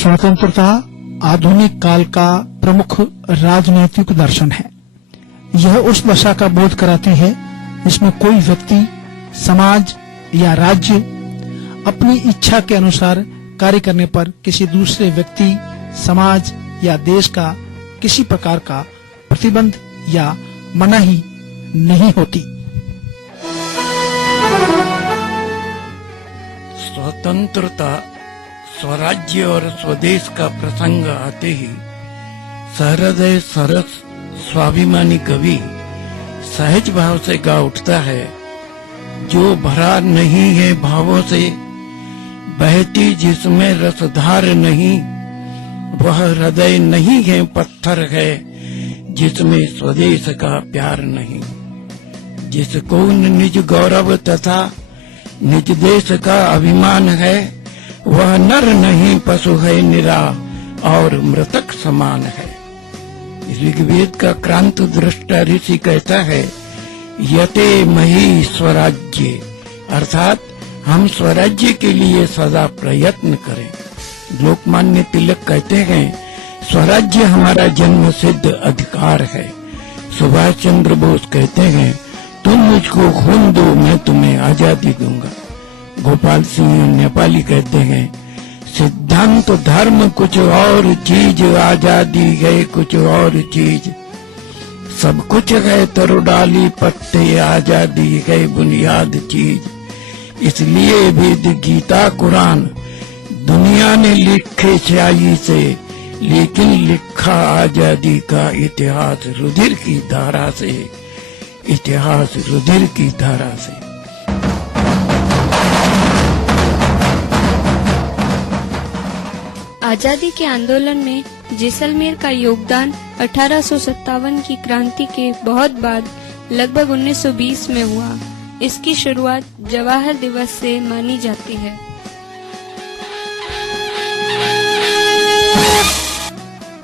स्वतंत्रता आधुनिक काल का प्रमुख राजनीतिक दर्शन है। यह उस दशा का बोध कराती है जिसमें कोई व्यक्ति, समाज या राज्य अपनी इच्छा के अनुसार कार्य करने पर किसी दूसरे व्यक्ति, समाज या देश का किसी प्रकार का प्रतिबंध या मनाही नहीं होती। स्वतंत्रता, स्वराज्य और स्वदेश का प्रसंग आते ही सहृदय सरस स्वाभिमानी कवि सहज भाव से गा उठता है, जो भरा नहीं है भावों से, बहती जिसमें रसधार नहीं, वह हृदय नहीं है पत्थर है, जिसमें स्वदेश का प्यार नहीं। जिसको निज गौरव तथा निज देश का अभिमान है, वह नर नहीं पशु है निरा और मृतक समान है। ऋग्वेद का क्रांत दृष्टा ऋषि कहता है, यते मही स्वराज्य, अर्थात हम स्वराज्य के लिए सदा प्रयत्न करें। लोकमान्य तिलक कहते हैं, स्वराज्य हमारा जन्म सिद्ध अधिकार है। सुभाष चंद्र बोस कहते हैं, तुम मुझको खून दो, मैं तुम्हें आजादी दूंगा। गोपाल सिंह नेपाली कहते हैं, सिद्धांत धर्म कुछ और चीज, आजादी है कुछ और चीज। सब कुछ है तरो डाली पत्ते, आजादी है बुनियाद चीज। इसलिए वेद, गीता, कुरान दुनिया ने लिखे स्याही से, लेकिन लिखा आजादी का इतिहास रुधिर की धारा से, इतिहास रुधिर की धारा से। आजादी के आंदोलन में जैसलमेर का योगदान 1857 की क्रांति के बहुत बाद लगभग 1920 में हुआ। इसकी शुरुआत जवाहर दिवस से मानी जाती है।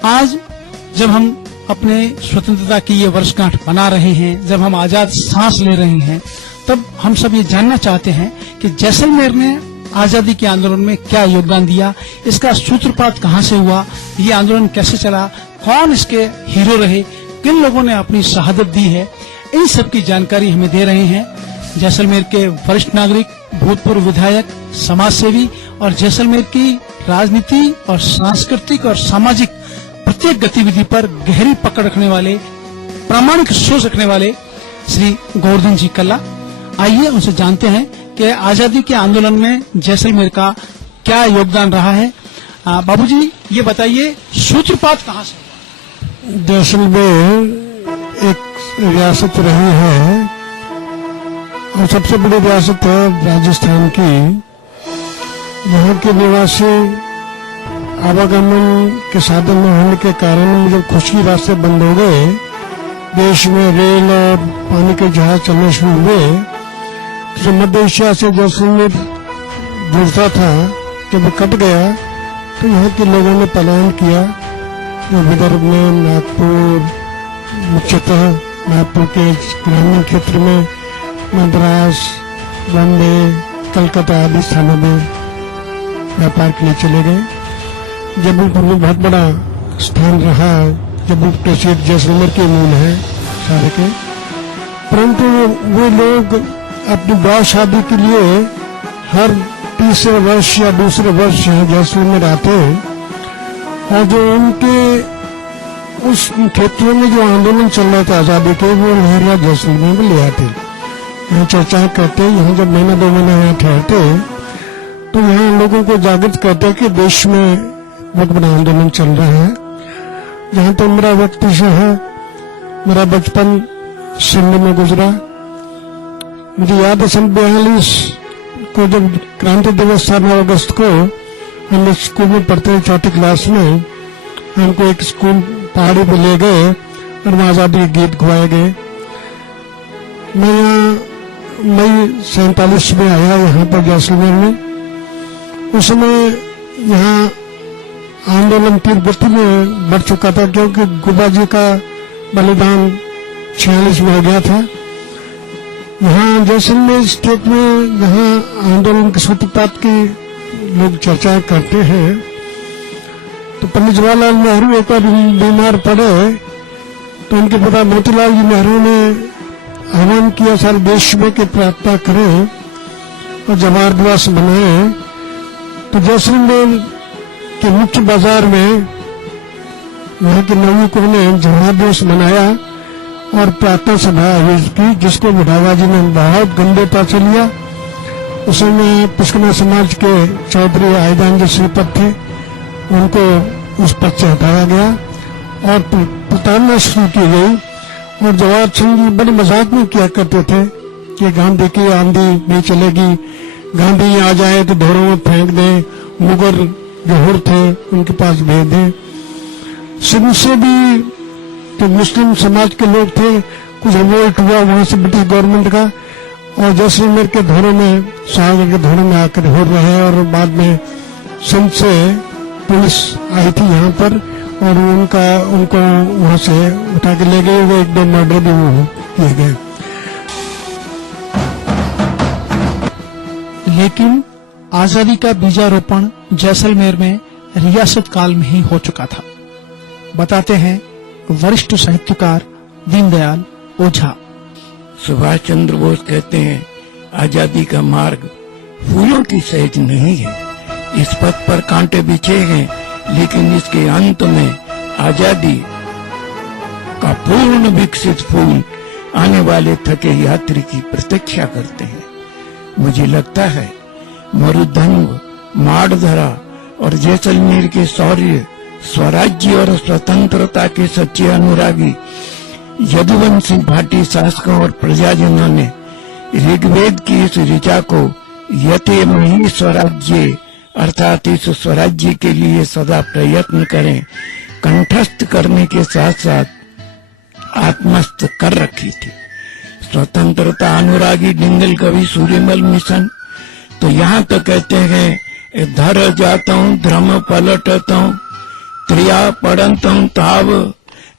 आज जब हम अपने स्वतंत्रता की ये वर्षगांठ मना रहे हैं, जब हम आजाद सांस ले रहे हैं, तब हम सब ये जानना चाहते हैं कि जैसलमेर ने आजादी के आंदोलन में क्या योगदान दिया, इसका सूत्रपात कहाँ से हुआ, ये आंदोलन कैसे चला, कौन इसके हीरो रहे, किन लोगों ने अपनी शहादत दी है, इन सब की जानकारी हमें दे रहे हैं जैसलमेर के वरिष्ठ नागरिक, भूतपूर्व विधायक, समाज सेवी और जैसलमेर की राजनीति और सांस्कृतिक और सामाजिक प्रत्येक गतिविधि पर गहरी पकड़ रखने वाले, प्रामाणिक सोच रखने वाले श्री गोवर्धन जी कल्ला। आइए उनसे जानते हैं कि आजादी के आंदोलन में जैसलमेर का क्या योगदान रहा है। बाबूजी, ये बताइए सूत्रपात कहाँ से? जैसलमेर एक रियासत रही है और सबसे बड़ी रियासत है राजस्थान की। यहाँ के निवासी आवागमन के साधन न होने के कारण जब खुशी रास्ते बंद हो गए, देश में रेल और पानी के जहाज चलने शुरू हुए, तो मध्य एशिया से जैसलमेर जुड़ता था, जब वो कट गया तो यहाँ के लोगों ने पलायन किया। जो विदर्भ में नागपुर, मुख्यतः नागपुर के ग्रामीण क्षेत्र में मद्रास, बॉम्बे, कलकत्ता आदि स्थानों में व्यापार के लिए चले गए। जबलपुर में बहुत बड़ा स्थान रहा, जबलपुर के सीट जैसलमेर के मूल है सारे के, परंतु वो लोग अपनी ब्याह शादी के लिए हर तीसरे वर्ष या दूसरे वर्ष यहाँ जैसलमेर आते, और जो उनके उस क्षेत्रों में जो आंदोलन चल रहा था आजादी के, वो लहरिया जैसलमेर में ले आते, यहाँ चर्चाएं करते। यहाँ जब महीना 2 महीना यहाँ ठहरते तो यहाँ लोगों को जागृत करते कि देश में बहुत बड़ा आंदोलन चल रहा है। जहाँ तो मेरा व्यक्ति से है, मेरा बचपन सिंध में गुजरा। मुझे याद है सन 42 को जब क्रांति दिवस था 9 अगस्त को, हम स्कूल में पढ़ते हैं 4ठी क्लास में, हमको एक स्कूल पहाड़ी पे ले गए और वहाँ आजादी के गीत गवाए गए। मैं यहाँ मई 47 में आया यहाँ पर जैसलमेर में। उस समय यहाँ आंदोलन तीव्र गति में बढ़ चुका था, क्योंकि गुब्बा जी का बलिदान 46 में हो गया था। यहाँ जैसलमेर स्टेट में जहाँ आंदोलन के सूत्रपात की लोग चर्चा करते हैं, तो पंडित जवाहरलाल नेहरू एक बार बीमार पड़े तो उनके पिता मोतीलाल जी नेहरू ने आह्वान किया सारे देश में कि प्रार्थना करें और जवाहर दिवस मनाएं। तो जैसलमेर के मुख्य बाजार में वहां के नाविकों ने जवाहर दिवस मनाया और प्रार्थना सभा आयोजित की, जिसको बुढ़ावा जी ने बहुत गंभीरता से लिया। उस समय पुष्कना समाज के चौधरी आयदान जी श्रीपद थे, उनको उस पद से हटाया गया और प्रताड़ना शुरू की गई। और जवाहर सिंह जी बड़े मजाक में किया करते थे कि गांधी की आंधी नहीं चलेगी, गांधी आ जाए तो ढोरों में फेंक दे, मुगल जो हुर थे उनके पास भेज दे। सिंध से भी तो मुस्लिम समाज के लोग थे, कुछ रिवोल्ट हुआ वहां से ब्रिटिश गवर्नमेंट का, और जैसलमेर के धोरों में सागर के धोरों में आकर हो रहे। और बाद में सिंध से पुलिस आई थी यहाँ पर और उनको वहां से उठा के ले गए। वो 1-2 मर्डर भी वो किए गए। लेकिन आजादी का बीजारोपण जैसलमेर में रियासत काल में ही हो चुका था, बताते हैं वरिष्ठ साहित्यकार दीनदयाल ओझा। सुभाष चंद्र बोस कहते हैं, आजादी का मार्ग फूलों की सहज नहीं है। इस पथ पर कांटे बिछे हैं, लेकिन इसके अंत में आजादी का पूर्ण विकसित फूल आने वाले थके यात्री की प्रतीक्षा करते हैं। मुझे लगता है मरुधंग, माडधरा और जैसलमेर के शौर्य, स्वराज्य और स्वतंत्रता के सच्चे अनुरागी यदुवंशी भाटी शासकों और प्रजाजनों ने ऋग्वेद की इस ऋचा को यते मही स्वराज्य अर्थात इस स्वराज्य के लिए सदा प्रयत्न करें कंठस्थ करने के साथ साथ आत्मस्थ कर रखी थी। स्वतंत्रता अनुरागी डिंगल कवि सूर्यमल मिशन तो यहाँ तो कहते हैं, धर जाता हूँ ध्रम पलटता हूँ त्रिया पड़ता हूँ ताव,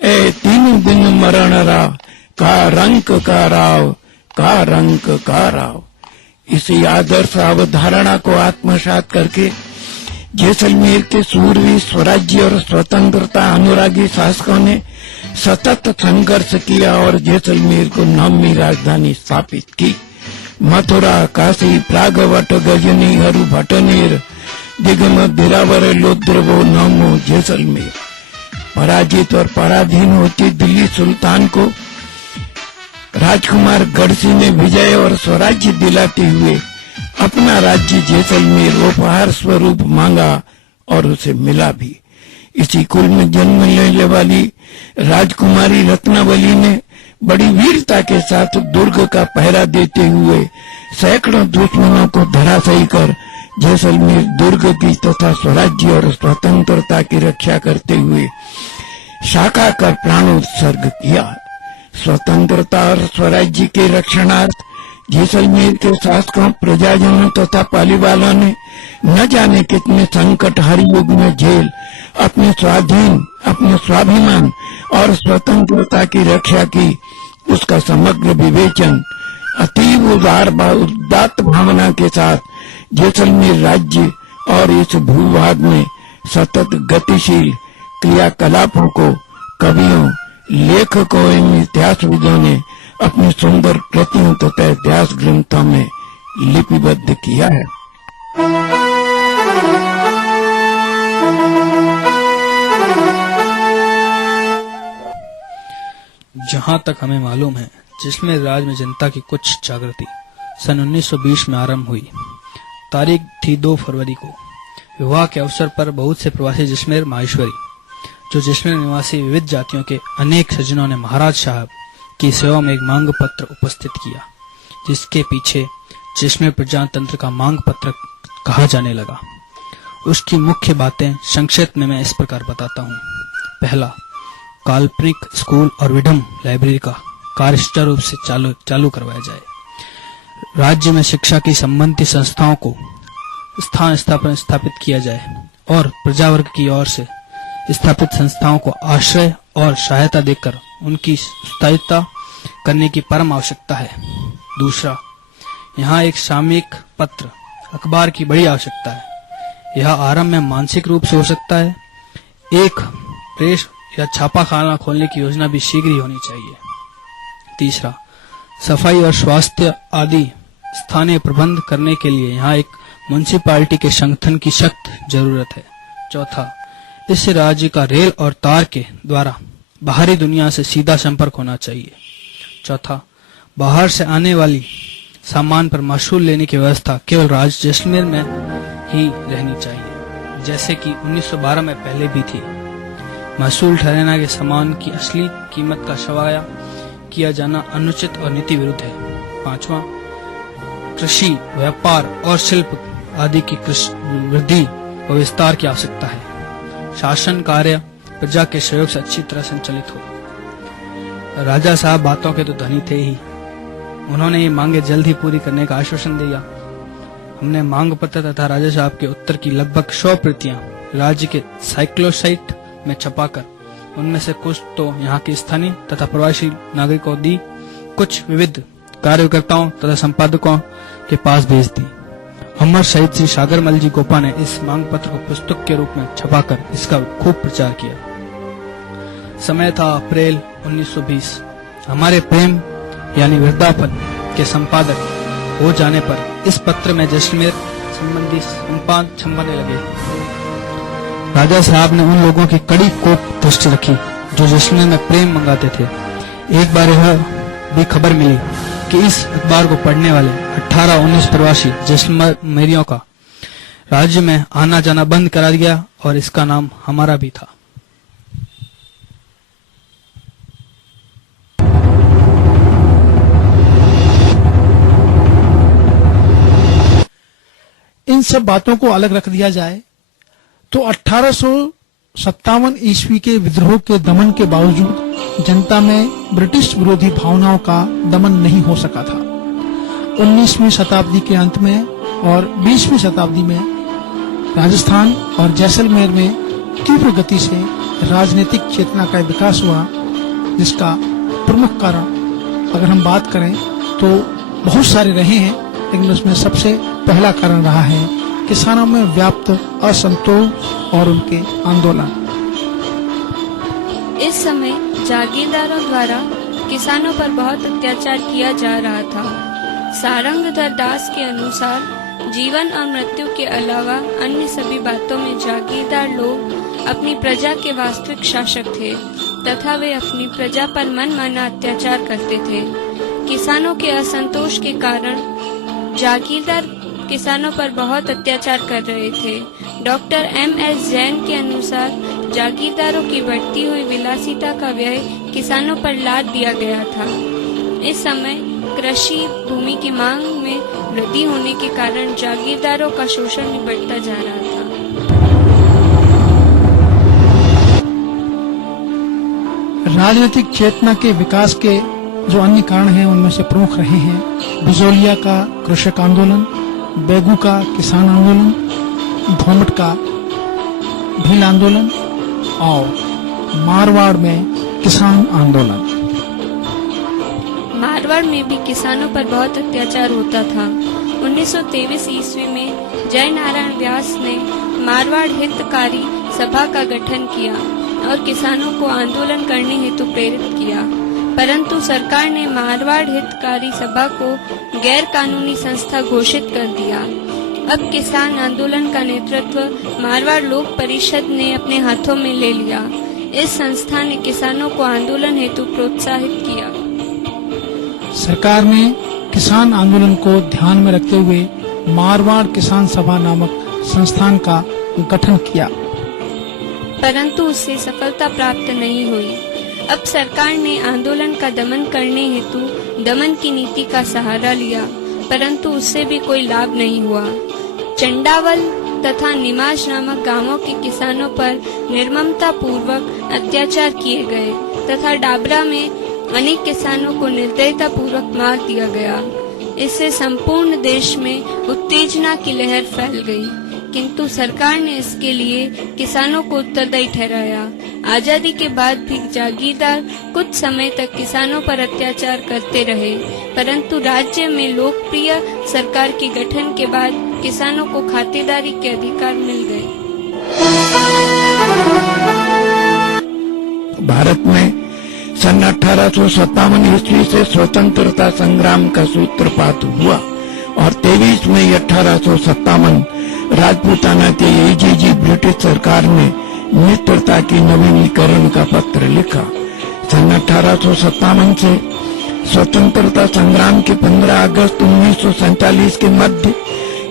ए 3 दिन मरण राव का रंक का राव, का रंक का राव। इसी आदर्श अवधारणा को आत्मसात करके जैसलमेर के सूरवीर स्वराज्य और स्वतंत्रता अनुरागी शासकों ने सतत संघर्ष किया और जैसलमेर को नामी राजधानी स्थापित की। मथुरा, काशी, प्रागवट, गजनी, हरु, भटनेर, दिगम, दिरावर, लोद्रवो, नामो, जैसलमेर। पराजित और पराधीन होती दिल्ली सुल्तान को राजकुमार गढ़सी ने विजय और स्वराज्य दिलाते हुए अपना राज्य जैसलमेर उपहार स्वरूप मांगा और उसे मिला भी। इसी कुल में जन्म लेने वाली राजकुमारी रत्नावली ने बड़ी वीरता के साथ दुर्ग का पहरा देते हुए सैकड़ों दुश्मनों को धराशायी कर जैसलमेर दुर्ग की तथा स्वराज्य और स्वतंत्रता की रक्षा करते हुए शाखा कर प्राणोत्सर्ग किया। स्वतंत्रता और स्वराज्य के रक्षणार्थ जैसलमेर के शासकों, प्रजाजनों तथा पालीवालों ने न जाने कितने संकट हर युग में झेल अपने स्वाधीन, अपने स्वाभिमान और स्वतंत्रता की रक्षा की। उसका समग्र विवेचन अतीव उदात्त भावना के साथ जैसलमेर राज्य और इस भूभाग में सतत गतिशील क्रियाकलापों को कवियों, लेखकों एवं इतिहासविदों ने अपनी सुंदर कृतियों तथा इतिहास ग्रंथों में लिपिबद्ध किया है। जहां तक हमें मालूम है, जैसलमेर राज में जनता की कुछ जागृति सन 1920 में आरंभ हुई। तारीख थी 2 फरवरी को। विवाह के अवसर पर बहुत से प्रवासी जैसलमेर माहेश्वरी, जो जैसलमेर निवासी विविध जातियों के अनेक सज्जनों ने महाराज साहब की सेवा में एक मांग पत्र उपस्थित किया, जिसके पीछे जैसलमेर प्रजातंत्र का मांग पत्र कहा जाने लगा। उसकी मुख्य बातें संक्षेप में मैं इस प्रकार बताता हूँ। पहला, काल्पनिक स्कूल और विडम लाइब्रेरी का कार्य सुचारू रूप से चालू करवाया जाए। राज्य में शिक्षा की संबंधित संस्थाओं को स्थापित किया जाए और प्रजावर्ग की ओर से स्थापित संस्थाओं को आश्रय और सहायता देकर उनकी स्थायित्व करने की परम आवश्यकता है। दूसरा, यहाँ एक सामयिक पत्र अखबार की बड़ी आवश्यकता है। यह आरंभ में मानसिक रूप से हो सकता है, एक प्रेस या छापाखाना खोलने की योजना भी शीघ्र ही होनी चाहिए। तीसरा, सफाई और स्वास्थ्य आदि स्थानीय प्रबंध करने के लिए यहाँ एक म्युनिसिपैलिटी के संगठन की सख्त जरूरत है। चौथा, इस राज्य का रेल और तार के द्वारा बाहरी दुनिया से सीधा संपर्क होना चाहिए। चौथा, बाहर से आने वाली सामान पर मासूल लेने की व्यवस्था केवल राज्य जैसलमेर में ही रहनी चाहिए, जैसे कि 1912 में पहले भी थी। मासूल ठहराना के सामान की असली कीमत का सवाया किया जाना अनुचित और नीति विरुद्ध है। पांचवा, कृषि, व्यापार और शिल्प आदि की वृद्धि व विस्तार की आवश्यकता है। शासन कार्य प्रजा के सहयोग से अच्छी तरह संचालित हो। राजा साहब बातों के तो धनी थे ही, उन्होंने ये मांगे जल्द ही पूरी करने का आश्वासन दिया। हमने मांग पत्र तथा राजा साहब के उत्तर की लगभग 100 प्रतियां राज्य के साइक्लोसाइट में छपाकर उनमें से कुछ तो यहाँ के स्थानीय तथा प्रवासी नागरिकों को दी, कुछ विविध कार्यकर्ताओं तथा संपादकों के पास भेज दी। अमर शहीद श्री सागरमल जी गोपा ने इस मांग पत्र को पुस्तक के रूप में छपाकर इसका खूब प्रचार किया। समय था अप्रैल 1920। हमारे प्रेम यानी वृद्धापन के संपादक हो जाने पर इस पत्र में जैसलमेर संबंधी संपाद छपने लगे। राजा साहब ने उन लोगों की कड़ी कोप दृष्टि रखी जो जैसलमेर में प्रेम मंगाते थे। एक बार यह भी खबर मिली कि इस अखबार को पढ़ने वाले 18-19 प्रवासी जैसलमेरियों का राज्य में आना जाना बंद करा दिया और इसका नाम हमारा भी था। इन सब बातों को अलग रख दिया जाए तो 1857 ईस्वी के विद्रोह के दमन के बावजूद जनता में ब्रिटिश विरोधी भावनाओं का दमन नहीं हो सका था। 19वीं शताब्दी के अंत में और 20वीं शताब्दी में राजस्थान और जैसलमेर में तीव्र गति से राजनीतिक चेतना का विकास हुआ, जिसका प्रमुख कारण अगर हम बात करें तो बहुत सारे रहे हैं, लेकिन उसमें सबसे पहला कारण रहा है किसानों में व्याप्त असंतोष और उनके आंदोलन। इस समय जागीरदारों द्वारा किसानों पर बहुत अत्याचार किया जा रहा था। सारंगधर दास के अनुसार जीवन और मृत्यु के अलावा अन्य सभी बातों में जागीरदार लोग अपनी प्रजा के वास्तविक शासक थे तथा वे अपनी प्रजा पर मनमाना अत्याचार करते थे। किसानों के असंतोष के कारण जागीरदार किसानों पर बहुत अत्याचार कर रहे थे। Doctor M.S. जैन के अनुसार जागीरदारों की बढ़ती हुई विलासिता का व्यय किसानों पर लाद दिया गया था। इस समय कृषि भूमि की मांग में वृद्धि होने के कारण जागीरदारों का शोषण बढ़ता जा रहा था। राजनीतिक चेतना के विकास के जो अन्य कारण हैं उनमें से प्रमुख रहे हैं बिजोलिया का कृषक आंदोलन, बेगू का किसान आंदोलन, धोमट का भील आंदोलन और मारवाड़ में किसान आंदोलन। मारवाड़ में भी किसानों पर बहुत अत्याचार होता था। 1923 ईस्वी में जय नारायण व्यास ने मारवाड़ हितकारी सभा का गठन किया और किसानों को आंदोलन करने हेतु प्रेरित किया, परंतु सरकार ने मारवाड़ हितकारी सभा को गैर कानूनी संस्था घोषित कर दिया। अब किसान आंदोलन का नेतृत्व मारवाड़ लोक परिषद ने अपने हाथों में ले लिया। इस संस्था ने किसानों को आंदोलन हेतु प्रोत्साहित किया। सरकार ने किसान आंदोलन को ध्यान में रखते हुए मारवाड़ किसान सभा नामक संस्थान का गठन किया, परंतु उससे सफलता प्राप्त नहीं हुई। अब सरकार ने आंदोलन का दमन करने हेतु दमन की नीति का सहारा लिया, परंतु उससे भी कोई लाभ नहीं हुआ। चंडावल तथा निमाज नामक गांवों के किसानों पर निर्ममता पूर्वक अत्याचार किए गए तथा डाबरा में अनेक किसानों को निर्दयता पूर्वक मार दिया गया। इससे संपूर्ण देश में उत्तेजना की लहर फैल गई, किंतु सरकार ने इसके लिए किसानों को उत्तरदायी ठहराया। आजादी के बाद भी जागीरदार कुछ समय तक किसानों पर अत्याचार करते रहे, परंतु राज्य में लोकप्रिय सरकार के गठन के बाद किसानों को खातेदारी के अधिकार मिल गए। भारत में सन 1857 ईस्वी से स्वतंत्रता संग्राम का सूत्रपात हुआ और 23 मई 1857 राजपूताना के एजीजी ब्रिटिश सरकार ने मित्रता की नवीनीकरण का पत्र लिखा। सन 1857 से स्वतंत्रता संग्राम के 15 अगस्त 1947 के मध्य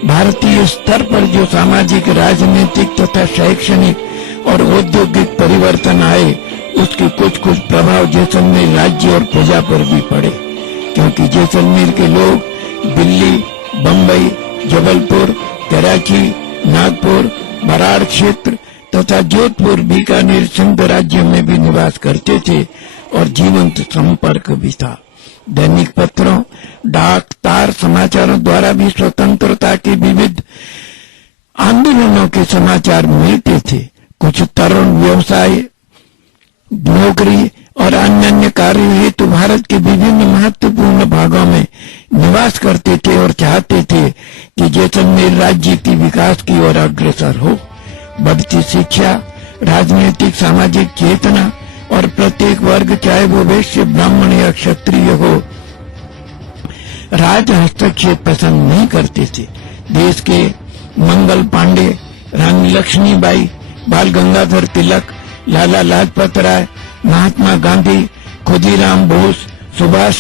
भारतीय स्तर पर जो सामाजिक, राजनीतिक तथा शैक्षणिक और औद्योगिक परिवर्तन आए, उसके कुछ प्रभाव जैसलमेर राज्य और प्रजा पर भी पड़े, क्योंकि जैसलमेर के लोग दिल्ली, बम्बई, जबलपुर, कराची, नागपुर, बराड़ क्षेत्र तथा जोधपुर, बीकानेर, सिंध राज्य में भी निवास करते थे और जीवंत संपर्क भी था। दैनिक पत्रों, डाक, तार समाचारों द्वारा भी स्वतंत्रता के विविध आंदोलनों के समाचार मिलते थे। कुछ तरुण व्यवसाय, नौकरी और अन्य कार्य हेतु भारत के विभिन्न महत्वपूर्ण भागों में निवास करते थे और चाहते थे कि जैसलमेर राज्य की विकास की ओर अग्रसर हो। बढ़ती शिक्षा, राजनीतिक सामाजिक चेतना और प्रत्येक वर्ग, चाहे वो वैश्य, ब्राह्मण या क्षत्रिय हो, राज हस्तक्षेप पसंद नहीं करते थे। देश के मंगल पांडे, रानी लक्ष्मीबाई, बाल गंगाधर तिलक, लाला लाजपत राय, महात्मा गांधी, खुदीराम बोस, सुभाष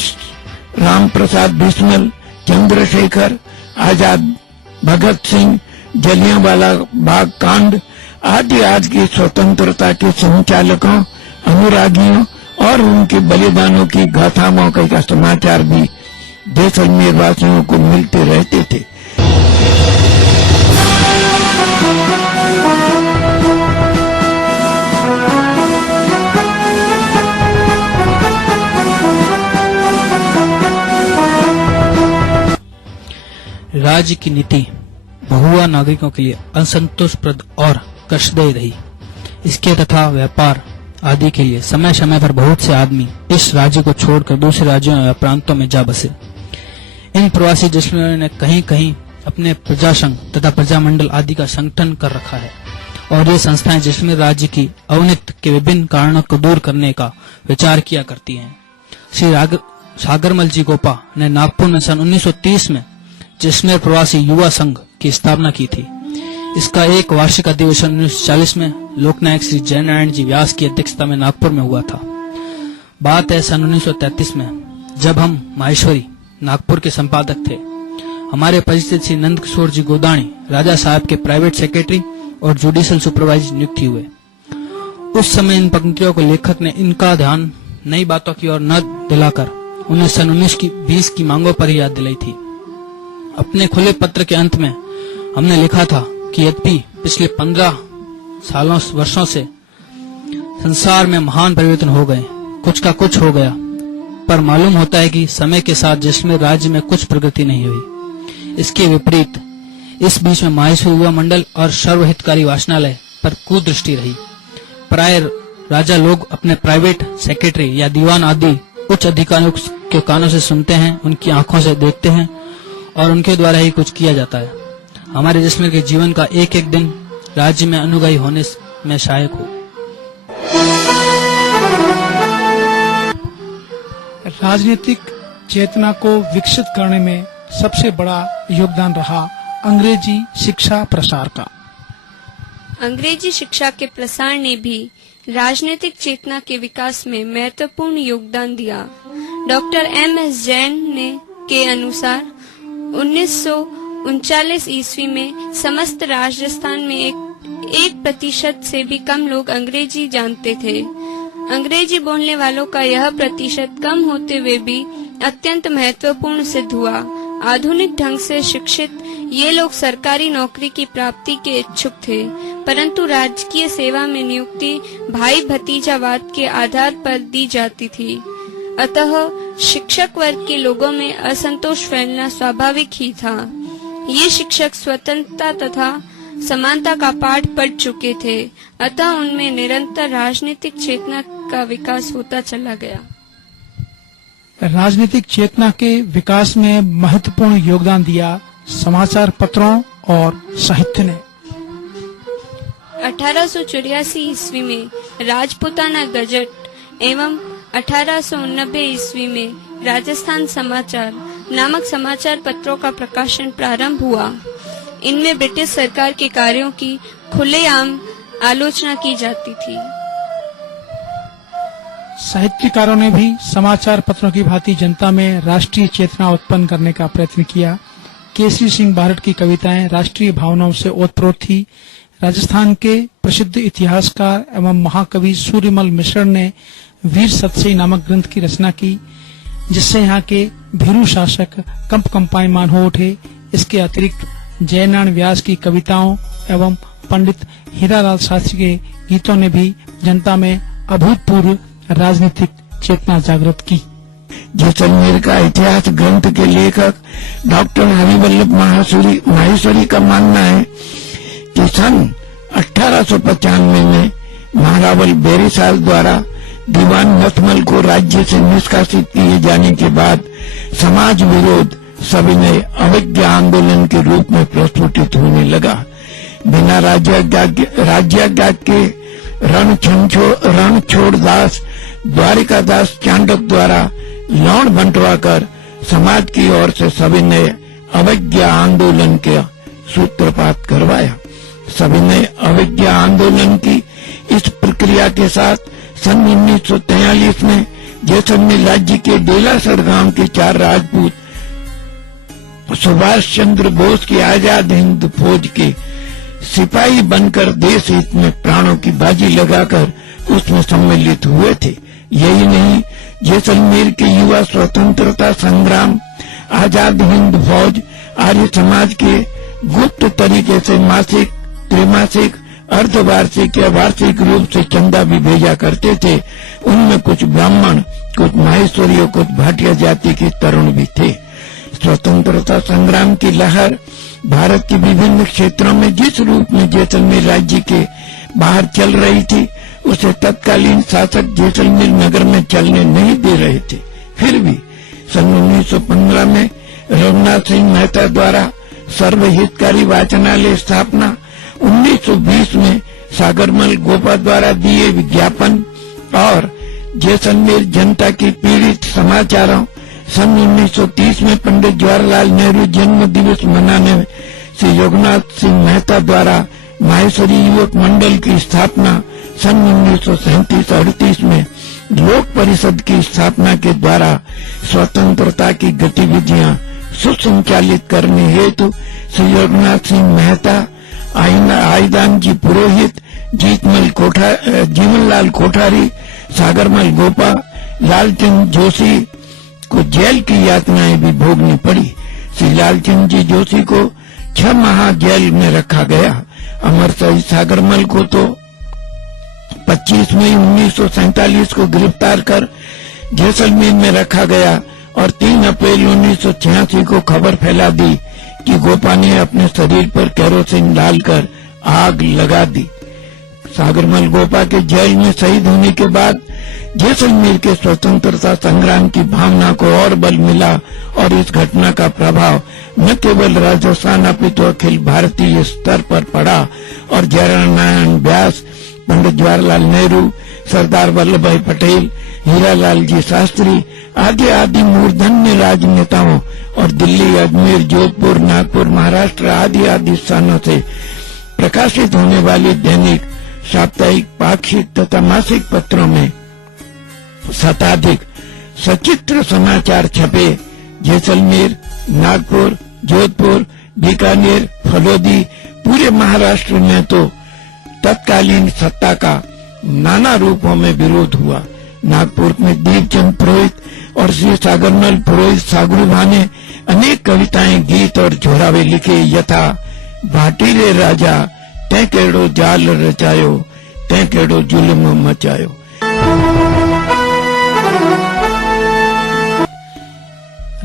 राम प्रसाद बिस्मिल, चंद्रशेखर आजाद, भगत सिंह, जलियांवाला बाग कांड आदि आज की स्वतंत्रता के संचालकों, अनुरागियों और उनके बलिदानों की गाथाओं का समाचार भी जैसलमेर वासियों को मिलते रहते थे। राज्य की नीति बहुआ नागरिकों के लिए असंतोषप्रद और कष्टदायी रही। इसके तथा व्यापार आदि के लिए समय समय पर बहुत से आदमी इस राज्य को छोड़कर दूसरे राज्यों या प्रांतों में जा बसे। इन प्रवासी जैसलमेरियों ने कहीं कहीं अपने प्रजासंघ तथा प्रजामंडल आदि का संगठन कर रखा है और ये संस्थाएं जैसलमेर राज्य की अवनति के विभिन्न कारणों को दूर करने का विचार किया करती हैं। श्री सागरमल जी गोपा ने नागपुर में सन 1930 में जैसलमेर प्रवासी युवा संघ की स्थापना की थी। इसका एक वार्षिक अधिवेशन 1940 में लोकनायक श्री जयनारायण जी व्यास की अध्यक्षता में नागपुर में हुआ था। बात है सन 1933 में, जब हम माहेश्वरी नागपुर के संपादक थे। हमारे परिचित श्री नंद किशोर जी गोदाणी राजा साहब के प्राइवेट सेक्रेटरी और जुडिशियल सुपरवाइजर नियुक्त हुए। उस समय इन पंक्तियों को लेखक ने इनका ध्यान नई बातों की ओर न दिलाकर उन्हें सन 1920 की मांगों पर ही याद दिलाई थी। अपने खुले पत्र के अंत में हमने लिखा था कि यद्यपि पिछले 15 वर्षों से संसार में महान परिवर्तन हो गए, कुछ का कुछ हो गया, पर मालूम होता है कि समय के साथ जैसलमेर राज्य में कुछ प्रगति नहीं हुई। इसके विपरीत इस बीच में माहेश्वरी युवा मंडल और सर्वहितकारी वाचनालय पर कुदृष्टि रही। प्राय राजा लोग अपने प्राइवेट सेक्रेटरी या दीवान आदि उच्च अधिकारियों के कानों से सुनते हैं, उनकी आंखों से देखते हैं और उनके द्वारा ही कुछ किया जाता है। हमारे जैसलमेर के जीवन का एक एक दिन राज्य में अनुगामी होने में सहायक हो। राजनीतिक चेतना को विकसित करने में सबसे बड़ा योगदान रहा अंग्रेजी शिक्षा प्रसार का। अंग्रेजी शिक्षा के प्रसार ने भी राजनीतिक चेतना के विकास में महत्वपूर्ण योगदान दिया। Doctor M.S. जैन ने के अनुसार 1939 ईस्वी में समस्त राजस्थान में 1% से भी कम लोग अंग्रेजी जानते थे। अंग्रेजी बोलने वालों का यह प्रतिशत कम होते हुए भी अत्यंत महत्वपूर्ण सिद्ध हुआ। आधुनिक ढंग से शिक्षित ये लोग सरकारी नौकरी की प्राप्ति के इच्छुक थे, परंतु राजकीय सेवा में नियुक्ति भाई भतीजावाद के आधार पर दी जाती थी। अतः शिक्षक वर्ग के लोगों में असंतोष फैलना स्वाभाविक ही था। ये शिक्षक स्वतंत्रता तथा समानता का पाठ पढ़ चुके थे, अतः उनमें निरंतर राजनीतिक चेतना का विकास होता चला गया। राजनीतिक चेतना के विकास में महत्वपूर्ण योगदान दिया समाचार पत्रों और साहित्य ने। 1884 ईस्वी में राजपूताना गजट एवं 1889 ईस्वी में राजस्थान समाचार नामक समाचार पत्रों का प्रकाशन प्रारंभ हुआ। इनमें ब्रिटिश सरकार के कार्यों की खुलेआम आलोचना की जाती थी। साहित्यकारों ने भी समाचार पत्रों की भांति जनता में राष्ट्रीय चेतना उत्पन्न करने का प्रयत्न किया। केसरी सिंह बारड की कविताएं राष्ट्रीय भावनाओं से ओतप्रोत थी। राजस्थान के प्रसिद्ध इतिहासकार एवं महाकवि सूर्यमल मिश्र ने वीर सतसई नामक ग्रंथ की रचना की, जिससे यहाँ के भीरू शासक कंपायमान हो उठे। इसके अतिरिक्त जयनारायण व्यास की कविताओं एवं पंडित हीरालाल शास्त्री के गीतों ने भी जनता में अभूतपूर्व राजनीतिक चेतना जागृत की। जैसलमेर का इतिहास ग्रंथ के लेखक डॉक्टर हरिवल्लभ माहेश्वरी का मानना है कि सन 1895 में महारावल बेरीसाल द्वारा दीवान नथमल को राज्य से निष्कासित किए जाने के बाद समाज विरोध सविनय अवज्ञा आंदोलन के रूप में प्रस्फुटित होने लगा। बिना राज्याज्ञा के रणछोड़ दास द्वारिका दास चांडक द्वारा लौट बंटवा कर समाज की ओर से सविनय अवज्ञा आंदोलन के सूत्रपात करवाया। सविनय अवज्ञा आंदोलन की इस प्रक्रिया के साथ सन 1943 में जैसलमेर राज्य के डेलासर गांव के 4 राजपूत सुभाष चंद्र बोस की आजाद हिंद फौज के सिपाही बनकर देश हित में प्राणों की बाजी लगाकर उसमें सम्मिलित हुए थे। यही नहीं, जैसलमेर के युवा स्वतंत्रता संग्राम, आजाद हिंद फौज, आर्य समाज के गुप्त तरीके से मासिक, त्रैमासिक, अर्धवार्षिक या वार्षिक रूप से चंदा भी भेजा करते थे। उनमें कुछ ब्राह्मण, कुछ माहेश्वरी, कुछ भाटिया जाति के तरुण भी थे। स्वतंत्रता संग्राम की लहर भारत के विभिन्न क्षेत्रों में जिस रूप में जैसलमेर राज्य के बाहर चल रही थी, उसे तत्कालीन शासक जैसलमेर नगर में चलने नहीं दे रहे थे। फिर भी सन 1915 में रघुनाथ सिंह मेहता द्वारा सर्वहितकारी वाचनालय स्थापना, 1920 में सागरमल गोपा द्वारा दिए विज्ञापन और जैसलमेर जनता की पीड़ित समाचारों, सन 1930 में पंडित जवाहरलाल नेहरू जन्म दिवस मनाने श्री रघुनाथ सिंह मेहता द्वारा माहेश्वरी युवक मंडल की स्थापना, सन 1937-38 में लोक परिषद की स्थापना के द्वारा स्वतंत्रता की गतिविधियां सुसंचालित करने हेतु श्री रघुनाथ सिंह मेहता, आईदान जी पुरोहित, जीवनलाल कोठारी, सागरमल गोपा, लालचंद जोशी को जेल की यातनाएं भी भोगनी पड़ी। श्री लालचंद जी जोशी को 6 माह जेल में रखा गया। अमर शहीद सागरमल को तो 25 मई 1947 को गिरफ्तार कर जैसलमेर में रखा गया और 3 अप्रैल 1986 को खबर फैला दी कि गोपा ने अपने शरीर पर केरोसिन डालकर आग लगा दी। सागरमल गोपा के जेल में शहीद होने के बाद जैसलमेर के स्वतंत्रता संग्राम की भावना को और बल मिला और इस घटना का प्रभाव न केवल राजस्थान अपितु अखिल भारतीय स्तर पर पड़ा और जयनारायण व्यास, पंडित जवाहरलाल नेहरू, सरदार वल्लभ भाई पटेल, हीरालाल जी शास्त्री आदि मूर्धन्य राजनेताओं और दिल्ली, अजमेर, जोधपुर, नागपुर, महाराष्ट्र आदि स्थानों से प्रकाशित होने वाले दैनिक, साप्ताहिक, पाक्षिक तथा मासिक पत्रों में शताधिक सचित्र समाचार छपे। जैसलमेर, नागपुर, जोधपुर, बीकानेर, फलोदी, पूरे महाराष्ट्र में तो तत्कालीन सत्ता का नाना रूपों में विरोध हुआ। नागपुर में दीपचंद पुरोहित और श्री सागरमल पुरोहित सागुरुभा ने अनेक कविताएं, गीत और झोरावे लिखे, यथा भाटी रे राजा तै केड़ो जाल रचायो, तै केड़ो जुल्म मचायो।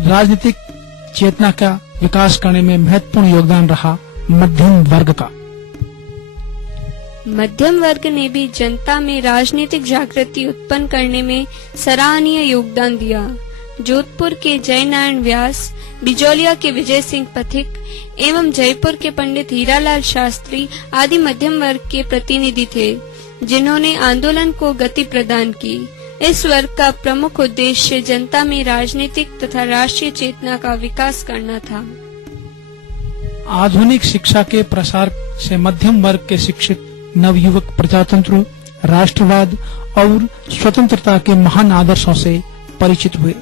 राजनीतिक चेतना का विकास करने में महत्वपूर्ण योगदान रहा मध्यम वर्ग का। मध्यम वर्ग ने भी जनता में राजनीतिक जागृति उत्पन्न करने में सराहनीय योगदान दिया। जोधपुर के जयनारायण व्यास, बिजौलिया के विजय सिंह पथिक एवं जयपुर के पंडित हीरालाल शास्त्री आदि मध्यम वर्ग के प्रतिनिधि थे, जिन्होंने आंदोलन को गति प्रदान की। इस वर्ग का प्रमुख उद्देश्य जनता में राजनीतिक तथा राष्ट्रीय चेतना का विकास करना था। आधुनिक शिक्षा के प्रसार से मध्यम वर्ग के शिक्षित नवयुवक प्रजातंत्र, राष्ट्रवाद और स्वतंत्रता के महान आदर्शों से परिचित हुए।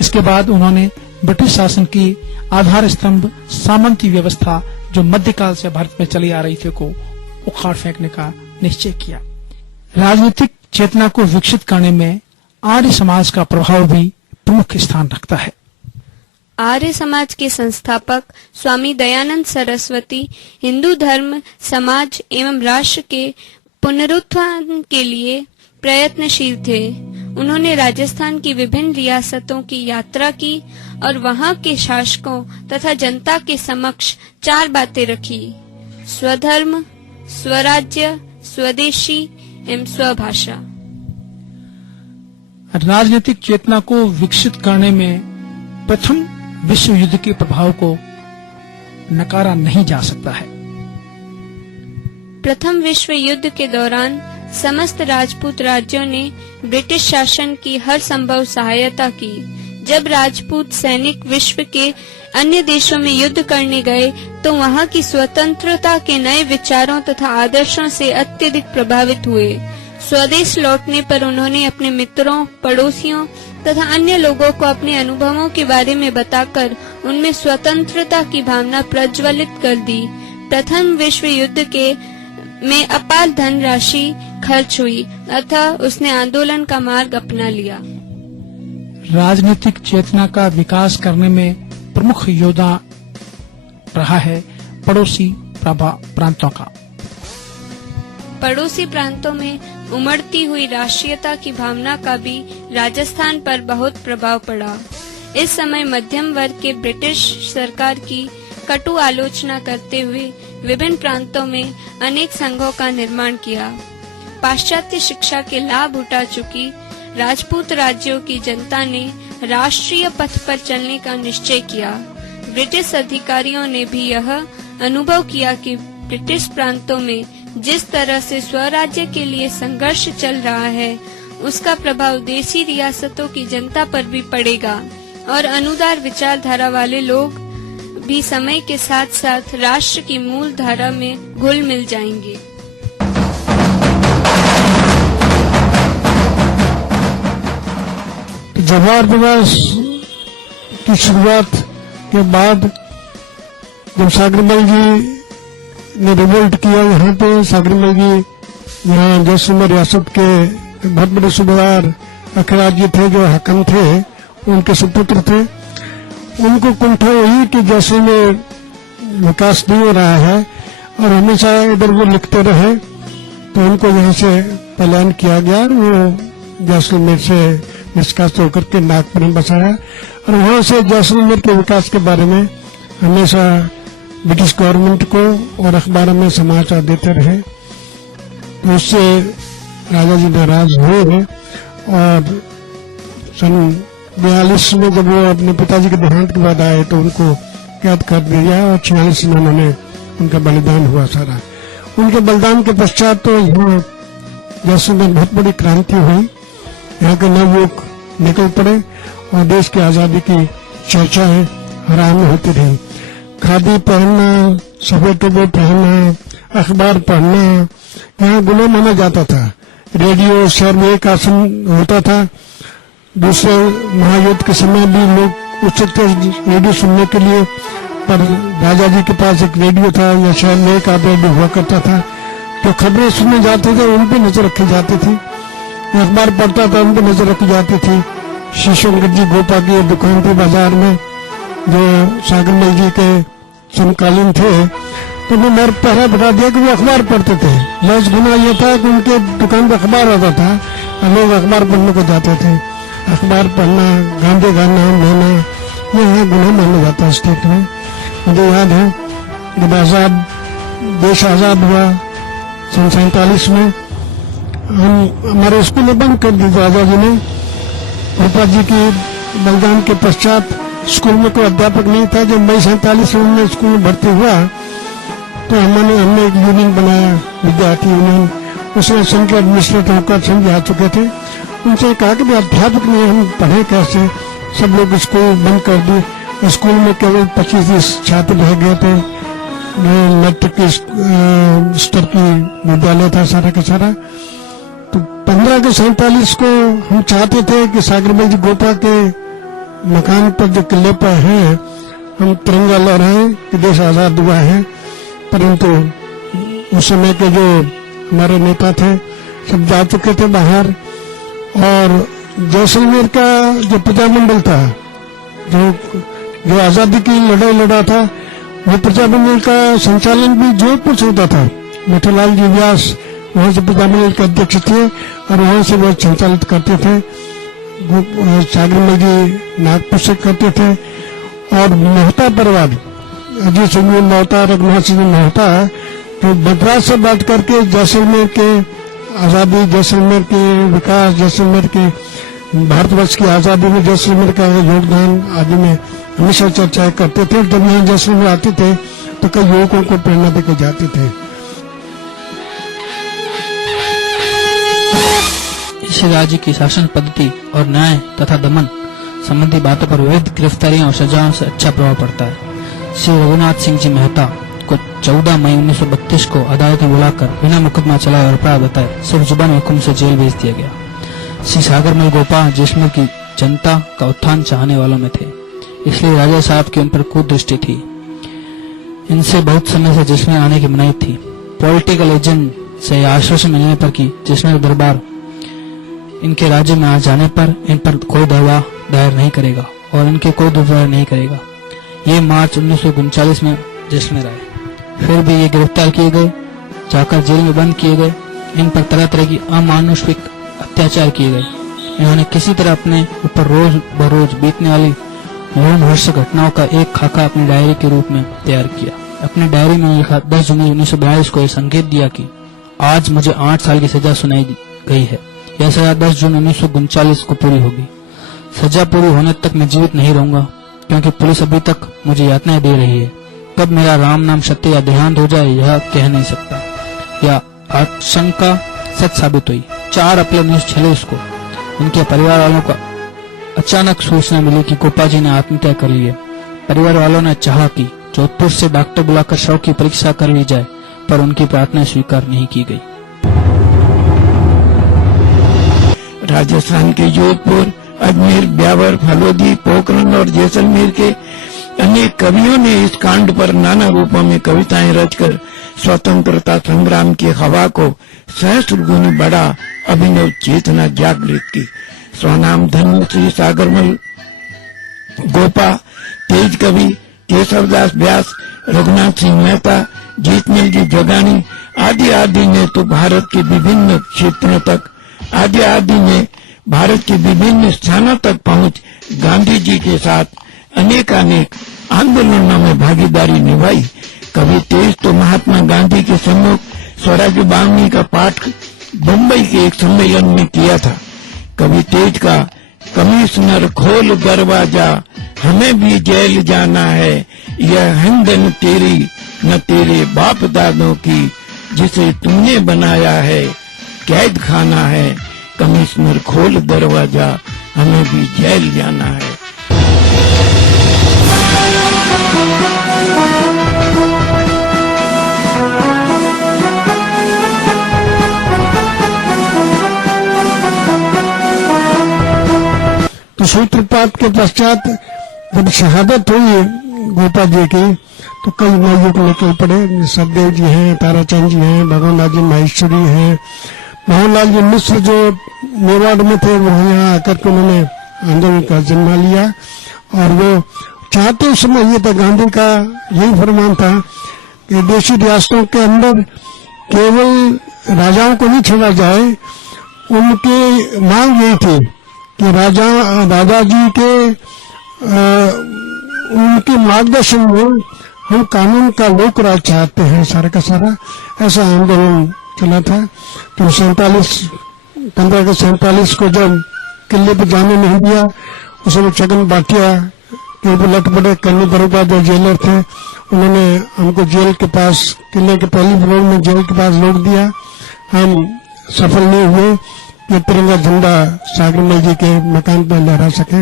इसके बाद उन्होंने ब्रिटिश शासन की आधार स्तंभ सामंती व्यवस्था जो मध्यकाल से भारत में चली आ रही थी को उखाड़ फेंकने का निश्चय किया। राजनीतिक चेतना को विकसित करने में आर्य समाज का प्रभाव भी प्रमुख स्थान रखता है। आर्य समाज के संस्थापक स्वामी दयानंद सरस्वती हिंदू धर्म, समाज एवं राष्ट्र के पुनरुत्थान के लिए प्रयत्नशील थे। उन्होंने राजस्थान की विभिन्न रियासतों की यात्रा की और वहां के शासकों तथा जनता के समक्ष 4 बातें रखी: स्वधर्म, स्वराज्य, स्वदेशी एवं स्वभाषा। राजनीतिक चेतना को विकसित करने में प्रथम विश्व युद्ध के प्रभाव को नकारा नहीं जा सकता है। प्रथम विश्व युद्ध के दौरान समस्त राजपूत राज्यों ने ब्रिटिश शासन की हर संभव सहायता की। जब राजपूत सैनिक विश्व के अन्य देशों में युद्ध करने गए तो वहां की स्वतंत्रता के नए विचारों तथा आदर्शों से अत्यधिक प्रभावित हुए। स्वदेश लौटने पर उन्होंने अपने मित्रों, पड़ोसियों तथा अन्य लोगों को अपने अनुभवों के बारे में बताकर उनमें स्वतंत्रता की भावना प्रज्वलित कर दी। प्रथम विश्व युद्ध में अपार धनराशि खर्च हुई अतः उसने आंदोलन का मार्ग अपना लिया। राजनीतिक चेतना का विकास करने में प्रमुख योगदान रहा है पड़ोसी प्रांतों का। पड़ोसी प्रांतों में उमड़ती हुई राष्ट्रीयता की भावना का भी राजस्थान पर बहुत प्रभाव पड़ा। इस समय मध्यम वर्ग के ब्रिटिश सरकार की कटु आलोचना करते हुए विभिन्न प्रांतों में अनेक संघों का निर्माण किया। पाश्चात्य शिक्षा के लाभ उठा चुकी राजपूत राज्यों की जनता ने राष्ट्रीय पथ पर चलने का निश्चय किया। ब्रिटिश अधिकारियों ने भी यह अनुभव किया कि ब्रिटिश प्रांतों में जिस तरह से स्वराज्य के लिए संघर्ष चल रहा है उसका प्रभाव देशी रियासतों की जनता पर भी पड़ेगा और अनुदार विचारधारा वाले लोग भी समय के साथ साथ राष्ट्र की मूल धारा में घुल मिल जाएंगे। जवाहर दिवस की शुरुआत के बाद जब सागरमल जी ने रिवोल्ट किया यहाँ पे, सागरमल जी यहाँ जैसलमेर रियासत के बहुत बड़े सूबेदार अखराज जी थे जो हकम थे, उनके सुपुत्र थे। उनको कुंठा हुई कि जैसलमेर विकास नहीं हो रहा है और हमेशा इधर वो लिखते रहे, तो उनको यहाँ से पलायन किया गया। वो जैसलमेर से निष्कासित होकर के नागपुर में बसाया और वहां से जैसलमेर के विकास के बारे में हमेशा ब्रिटिश गवर्नमेंट को और अखबारों में समाचार देते रहे। तो उससे राजा जी नाराज हुए और सन 42 में जब वो अपने पिताजी के देहांत के बाद आए तो उनको कैद कर दिया और 46 में उन्होंने उनका बलिदान हुआ सारा। उनके बलिदान के पश्चात तो यहाँ जैसलमेर बहुत बड़ी क्रांति हुई। यहाँ के नवयुवक निकल पड़े और देश की आजादी की चर्चाएं हर आम होती रही। खादी पहनना, सफेद टोपी पहनना, अखबार पढ़ना यहाँ गुलाम माना जाता था। रेडियो शहर में एक आसन होता था। दूसरे महायुद्ध के समय भी लोग उत्सुक थे रेडियो सुनने के लिए, पर राजा जी के पास एक रेडियो था या शहर में एक आध रेडियो हुआ करता था। तो खबरें सुनने जाते थे, उन पर नजर रखी जाती थी। अखबार पढ़ता था, उन पर नजर रखी जाती थी। शीशोंकर जी गोपा की दुकान थी बाजार में जो सागरमल जी के समकालीन थे, तो उन्होंने पहरा बता दिया कि वो अखबार पढ़ते थे। लफ्ज गुना यह था कि उनके दुकान पर अखबार आता था और लोग अखबार पढ़ने को जाते थे। अखबार पढ़ना, गांधी गाना, नहाना यह गुना माना जाता है स्टेट में। मुझे याद है जब देश आजाद हुआ सन 47 में, हमारे स्कूल में बंद कर दी राजा जी ने। गोपा जी की बलिदान के पश्चात स्कूल में कोई अध्यापक नहीं था। जब मई 47 में उन्होंने स्कूल में भर्ती हुआ तो हमने एक यूनियन बनाया, विद्यार्थी यूनियन। उसमें संघ के एडमिनिस्ट्रेटर होकर संघ आ चुके थे उनसे कहा कि अध्यापक नहीं, हम पढ़े कैसे। सब लोग स्कूल बंद कर दी। स्कूल में केवल 25-30 छात्र रह गए थे। मैट्रिक के स्तर की विद्यालय था सारा का सारा। तो 15 अगस्त 47 को हम चाहते थे कि सागरमल जी गोपा के मकान पर जो किले पर है हम तिरंगा लहराएं कि देश आजाद हुआ है। परंतु उस समय के जो हमारे नेता थे सब जा चुके थे बाहर। और जैसलमेर का जो प्रजामंडल था, जो आजादी की लड़ाई लड़ा था, वो प्रजामंडल का संचालन भी जोधपुर से होता था। मिठूलाल जी व्यास वहां से प्रजामंडल के अध्यक्ष थे और वहां से वो संचालित करते थे। सागरमल जी नागपुर से करते थे। और मेहता परिवार, अजीत सिंह मेहता, रघुनाथ सिंह मेहता, तो मद्रास से बात करके जैसलमेर के आजादी, जैसलमेर के विकास, जैसलमेर के भारतवर्ष की आजादी में जैसलमेर का योगदान आदि में हमेशा चर्चा करते थे। जब यहाँ जैसलमेर आते थे तो कई युवकों को प्रेरणा देकर जाते थे। इस राज्य की शासन पद्धति और न्याय तथा दमन संबंधी बातों पर विविध गिरफ्तारियों और सजाओं से अच्छा प्रभाव पड़ता है। श्री रघुनाथ सिंह जी मेहता को 14 मई 1932 को अदालत में बुलाकर बिना मुकदमा चलाए और अपराध बताए सिर्फ जुबान हुक्म से जेल भेज दिया गया। श्री सागरमल गोपा जैसलमेर की जनता का उत्थान चाहने वालों में थे, इसलिए राजा साहब की उन पर कुदृष्टि थी। इनसे बहुत समय से जैसलमेर आने की मनाही थी। पॉलिटिकल एजेंट से आश्वासन मिलने पर कि जैसलमेर दरबार इनके राज्य में आ जाने पर इन पर कोई दावा दायर नहीं करेगा और इनके कोई दुर्व्यवहार नहीं करेगा। ये मार्च 1939 में जैसलमेर आए। फिर भी ये गिरफ्तार किए गए, जाकर जेल में बंद किए गए। इन पर तरह तरह की अमानुषिक अत्याचार किए गए। इन्होंने किसी तरह अपने ऊपर रोज बरोज बीतने वाली लोमहर्षक घटनाओं का एक खाका अपनी डायरी के रूप में तैयार किया। अपनी डायरी में लिखा 10 जनवरी 1942 को यह संकेत दिया कि आज मुझे 8 साल की सजा सुनाई गई है। यह सजा 10 जून 1939 को पूरी होगी। सजा पूरी होने तक मैं जीवित नहीं रहूंगा, क्योंकि पुलिस अभी तक मुझे यातनाएं दे रही है। कब मेरा राम नाम सत्य या देहांत हो जाए यह कह नहीं सकता। यह आशंका सच साबित हुई। 4 अप्रैल 1946 को उनके परिवार वालों को अचानक सूचना मिली कि गोपा जी ने आत्महत्या कर ली है। परिवार वालों ने चाहा कि जोधपुर से डॉक्टर बुलाकर शव की परीक्षा कर ली जाए, पर उनकी प्रार्थना स्वीकार नहीं की गई। राजस्थान के जोधपुर, अजमेर, ब्यावर, फलोदी, पोखरण और जैसलमेर के अनेक कवियों ने इस कांड पर नाना रूपों में कविताएं रचकर स्वतंत्रता संग्राम की हवा को सहस्त्र गुनी बढ़ा अभिनव चेतना जागृत की। स्वनाम धन्य श्री सागरमल गोपा, तेज कवि केशवदास व्यास, रघुनाथ सिंह मेहता, जीतमल जी जोगानी आदि आदि ने तो भारत के विभिन्न क्षेत्रों तक आदि में भारत के विभिन्न स्थानों तक पहुंच गांधी जी के साथ अनेकानेक आंदोलनों में भागीदारी निभाई। कवि तेज तो महात्मा गांधी के सम्मुख स्वराज्य बावनी का पाठ बम्बई के एक सम्मेलन में किया था। कवि तेज का कमिश्नर खोल दरवाजा, हमें भी जेल जाना है, यह हिंदन तेरी न तेरे बाप दादों की, जिसे तुमने बनाया है कैद खाना है, कमिश्नर खोल दरवाजा, हमें भी जेल जाना है। तो सूत्रपात के पश्चात जब शहादत हुई गोपा जी की तो कई नायक निकल पड़े। सददेव जी हैं, ताराचंद जी हैं, भगवान जी माहेश्वरी हैं, मोहनलाल जी मिश्र जो मेवाड़ में थे वहां यहाँ आकर के उन्होंने आंदोलन का जन्म लिया। और वो चाहते उस समय ये था, गांधी का यही फरमान था कि देशी रियासतों के अंदर केवल राजाओं को नहीं छोड़ा जाए। उनकी मांग यही थी कि राजा जी के उनके मार्गदर्शन में हम कानून का लोक राज चाहते हैं, सारा का सारा ऐसा आंदोलन चला था। तो 15 अगस्त 47 को जब किले पर जाने नहीं दिया, उसमें छगन भाटिया के ऊपर लट पड़े। कन्नू बरुआ जो जेलर थे उन्होंने हमको जेल के पास, किले के पहली फ्लोर में जेल के पास रोक दिया। हम सफल नहीं हुए। ये तिरंगा झंडा सागरमल जी के मकान पर लहरा सके।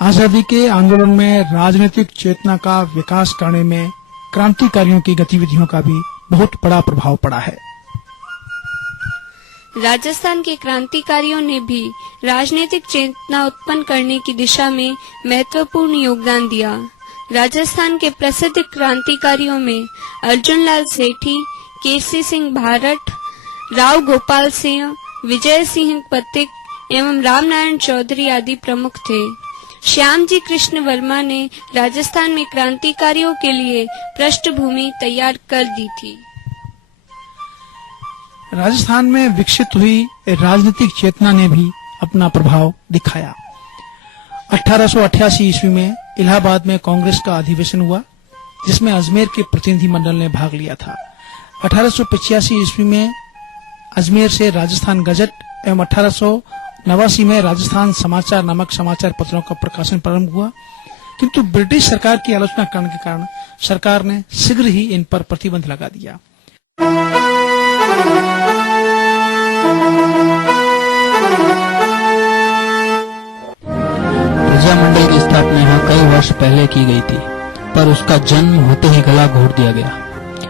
आजादी के आंदोलन में राजनीतिक चेतना का विकास करने में क्रांतिकारियों की गतिविधियों का भी बहुत बड़ा प्रभाव पड़ा है। राजस्थान के क्रांतिकारियों ने भी राजनीतिक चेतना उत्पन्न करने की दिशा में महत्वपूर्ण योगदान दिया। राजस्थान के प्रसिद्ध क्रांतिकारियों में अर्जुन लाल सेठी, केसी सिंह भारत, राव गोपाल सिंह, विजय सिंह पथिक एवं रामनारायण चौधरी आदि प्रमुख थे। श्याम जी कृष्ण वर्मा ने राजस्थान में क्रांतिकारियों के लिए पृष्ठभूमि तैयार कर दी थी। राजस्थान में विकसित हुई राजनीतिक चेतना ने भी अपना प्रभाव दिखाया। 1888 ईस्वी में इलाहाबाद में कांग्रेस का अधिवेशन हुआ, जिसमें अजमेर के प्रतिनिधि मंडल ने भाग लिया था। 1885 ईस्वी में अजमेर से राजस्थान गजट एवं 1889 में राजस्थान समाचार नामक समाचार पत्रों का प्रकाशन प्रारंभ हुआ, किंतु ब्रिटिश सरकार की आलोचना करने के कारण सरकार ने शीघ्र ही इन पर प्रतिबंध लगा दिया। प्रजामंडल की स्थापना यहाँ कई वर्ष पहले की गई थी, पर उसका जन्म होते ही गला घोट दिया गया।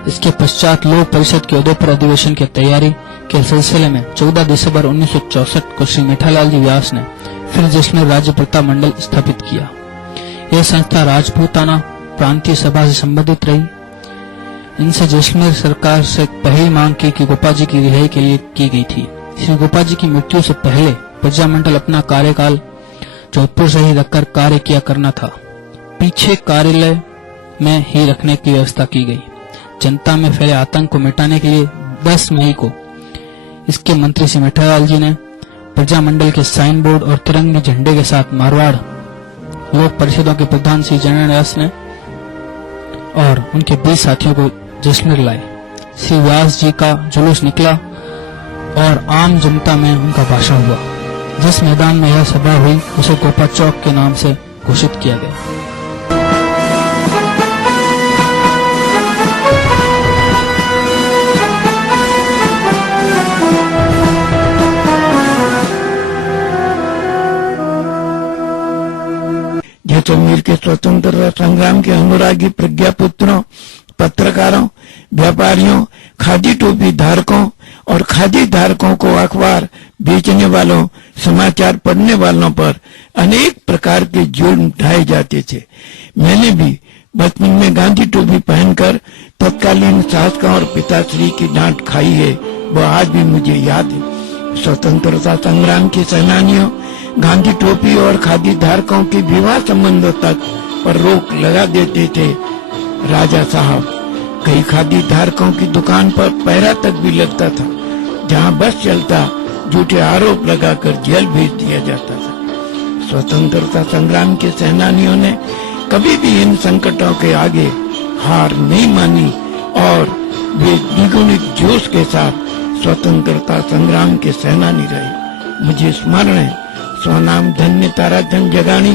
इसके पश्चात लोक परिषद के उदयपुर अधिवेशन की तैयारी के सिलसिले में 14 दिसंबर 1964 को श्री मिठालाल जी व्यास ने फिर जैसलमेर राज्य प्रताप मंडल स्थापित किया। यह संस्था राजपूताना प्रांतीय सभा से संबंधित रही। इनसे जैसलमेर सरकार से पहली मांग की कि गोपाजी की रिहाई के लिए की गई थी। श्री गोपाजी की मृत्यु से पहले प्रजामंडल अपना कार्यकाल जोधपुर से ही रखकर कार्य किया करना था। पीछे कार्यालय में ही रखने की व्यवस्था की गई। जनता में फैले आतंक को मिटाने के लिए 10 मई को इसके मंत्री श्री मिठालाल जी ने प्रजामंडल के साइन बोर्ड और तिरंगे झंडे के साथ मारवाड़ लोक परिषदों के प्रधान श्री जनरल व्यास ने और उनके 20 साथियों को जैसलमेर लाए। श्री व्यास जी का जुलूस निकला और आम जनता में उनका भाषण हुआ। जिस मैदान में यह सभा हुई उसे गोपा चौक के नाम से घोषित किया गया। जैसलमेर के स्वतंत्रता संग्राम के अनुरागी प्रज्ञापुत्रों, पत्रकारों, व्यापारियों, खादी टोपी धारकों और खादी धारकों को अखबार बेचने वालों, समाचार पढ़ने वालों पर अनेक प्रकार के जुर्म ढाए जाते थे। मैंने भी बचपन में गांधी टोपी पहनकर तत्कालीन शासकों और पिताश्री की डांट खाई है, वो आज भी मुझे याद है। स्वतंत्रता संग्राम के सेनानियों गांधी टोपी और खादी धारकों के विवाह संबंधों तक पर रोक लगा देते थे। राजा साहब कई खादी धारकों की दुकान पर पहरा तक भी लगता था, जहां बस चलता झूठे आरोप लगाकर जेल भेज दिया जाता था। स्वतंत्रता संग्राम के सेनानियों ने कभी भी इन संकटों के आगे हार नहीं मानी और वे द्विगुणित जोश के साथ स्वतंत्रता संग्राम के सेनानी रहे। मुझे स्मरण है स्वनाम धन्य ताराचंद जगानी,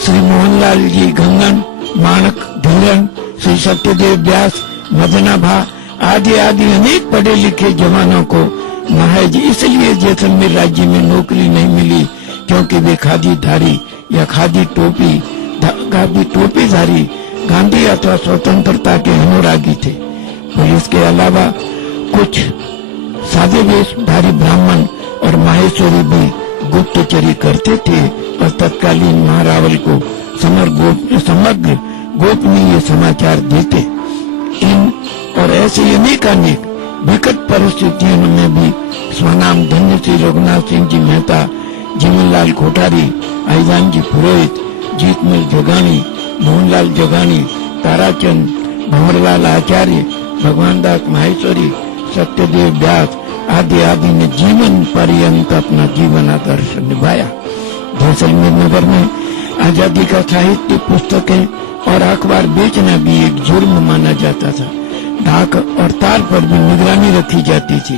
श्री मोहनलाल जी गंगन, माणक धीरन, श्री सत्यदेव व्यास, मदना भा आदि आदि अनेक पढ़े लिखे जवानों को महज इसलिए जैसलमेर राज्य में नौकरी नहीं मिली क्योंकि वे खादीधारी या खादी टोपीधारी गांधी अथवा स्वतंत्रता के अनुरागी थे। पुलिस के अलावा कुछ सादे वेशधारी ब्राह्मण और माहेश्वरी भी गुप्तचरी करते थे और तत्कालीन महारावल को समग्र गोपनीय समाचार देते। इन और ऐसे अनेक विकट परिस्थितियों में भी स्वनाम धन्य श्री रघुनाथ सिंह जी मेहता, जीवनलाल कोठारी, आईजान जी पुरोहित, जीतमल जोगानी, मोहनलाल जोगानी, ताराचंद, भंवरलाल आचार्य, भगवान दास माहेश्वरी, सत्यदेव व्यास आदि आदि ने जीवन पर्यंत अपना जीवन आदर्श निभाया। जैसलमेर नगर में आजादी का साहित्य, पुस्तकें और अखबार बेचना भी एक जुर्म माना जाता था। डाक और तार पर भी निगरानी रखी जाती थी।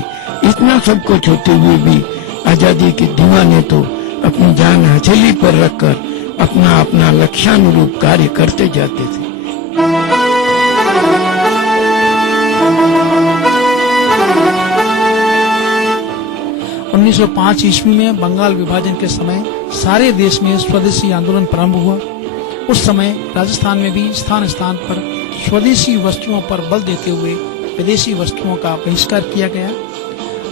इतना सब कुछ होते हुए भी आजादी के दीवाने तो अपनी जान हथेली पर रखकर अपना लक्ष्यानुरूप कार्य करते जाते थे। उन्नीस 1905 ईस्वी में बंगाल विभाजन के समय सारे देश में स्वदेशी आंदोलन प्रारंभ हुआ। उस समय राजस्थान में भी स्थान स्थान पर स्वदेशी वस्तुओं पर बल देते हुए विदेशी वस्तुओं का बहिष्कार किया गया।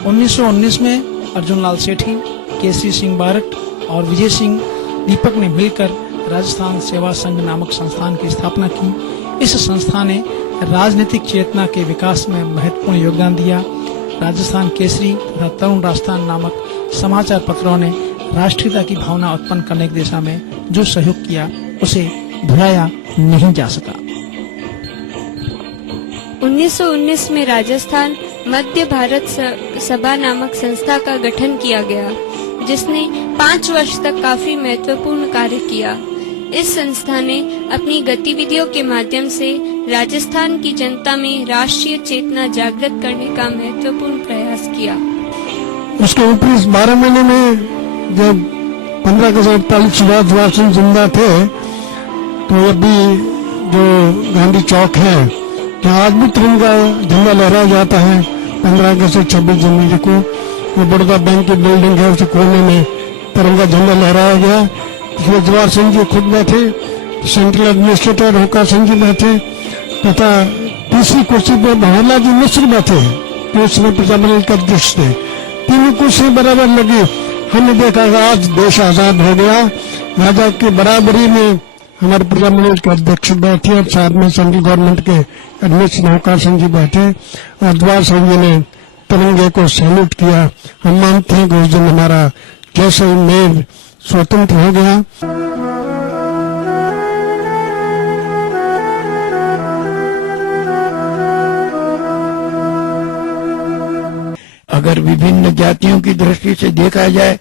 1919 में अर्जुन लाल सेठी, केसरी सिंह बारट और विजय सिंह दीपक ने मिलकर राजस्थान सेवा संघ नामक संस्थान की स्थापना की। इस संस्था ने राजनीतिक चेतना के विकास में महत्वपूर्ण योगदान दिया। राजस्थान केसरी तथा तरुण राजस्थान नामक समाचार पत्रों ने राष्ट्रीयता की भावना उत्पन्न करने की दिशा में जो सहयोग किया उसे भुलाया नहीं जा सका। 1919 में राजस्थान मध्य भारत सभा नामक संस्था का गठन किया गया, जिसने 5 वर्ष तक काफी महत्वपूर्ण कार्य किया। इस संस्था ने अपनी गतिविधियों के माध्यम से राजस्थान की जनता में राष्ट्रीय चेतना जागृत करने का महत्वपूर्ण प्रयास किया। उसके ऊपर इस 12 महीने में जब 15 अगस्त 48 सुभाष द्वार सिंह जिंदा थे, तो अभी जो गांधी चौक है, जहाँ आज भी तिरंगा झंडा लहराया जाता है 15 अगस्त से 26 जनवरी को, वो बड़ौदा बैंक की बिल्डिंग है, उसके कोने में तिरंगा झंडा लहराया गया। उसमें जवाहर सिंह जी खुद बैठे, सेंट्रल एडमिनिस्ट्रेटर होकर सिंह जी बैठे तथा तीसरी कुर्सी पर भंवरलाल जी मिश्र बैठे हैं, तो उसमें प्रजामंडल के अध्यक्ष थे। तीनों कुर्सी बराबर लगी। हमने देखा कि आज देश आजाद हो गया, राजा की बराबरी में हमारे प्रजामंडल के अध्यक्ष बैठे और साथ में सेंट्रल गवर्नमेंट के एडमिनिस्ट्रेटर होकर सिंह जी बैठे और जवाहर सिंह जी ने तिरंगे को सैल्यूट किया। हम मानते हैं कि उस दिन हमारा जैसलमेर स्वतंत्र हो गया। अगर विभिन्न जातियों की दृष्टि से देखा जाए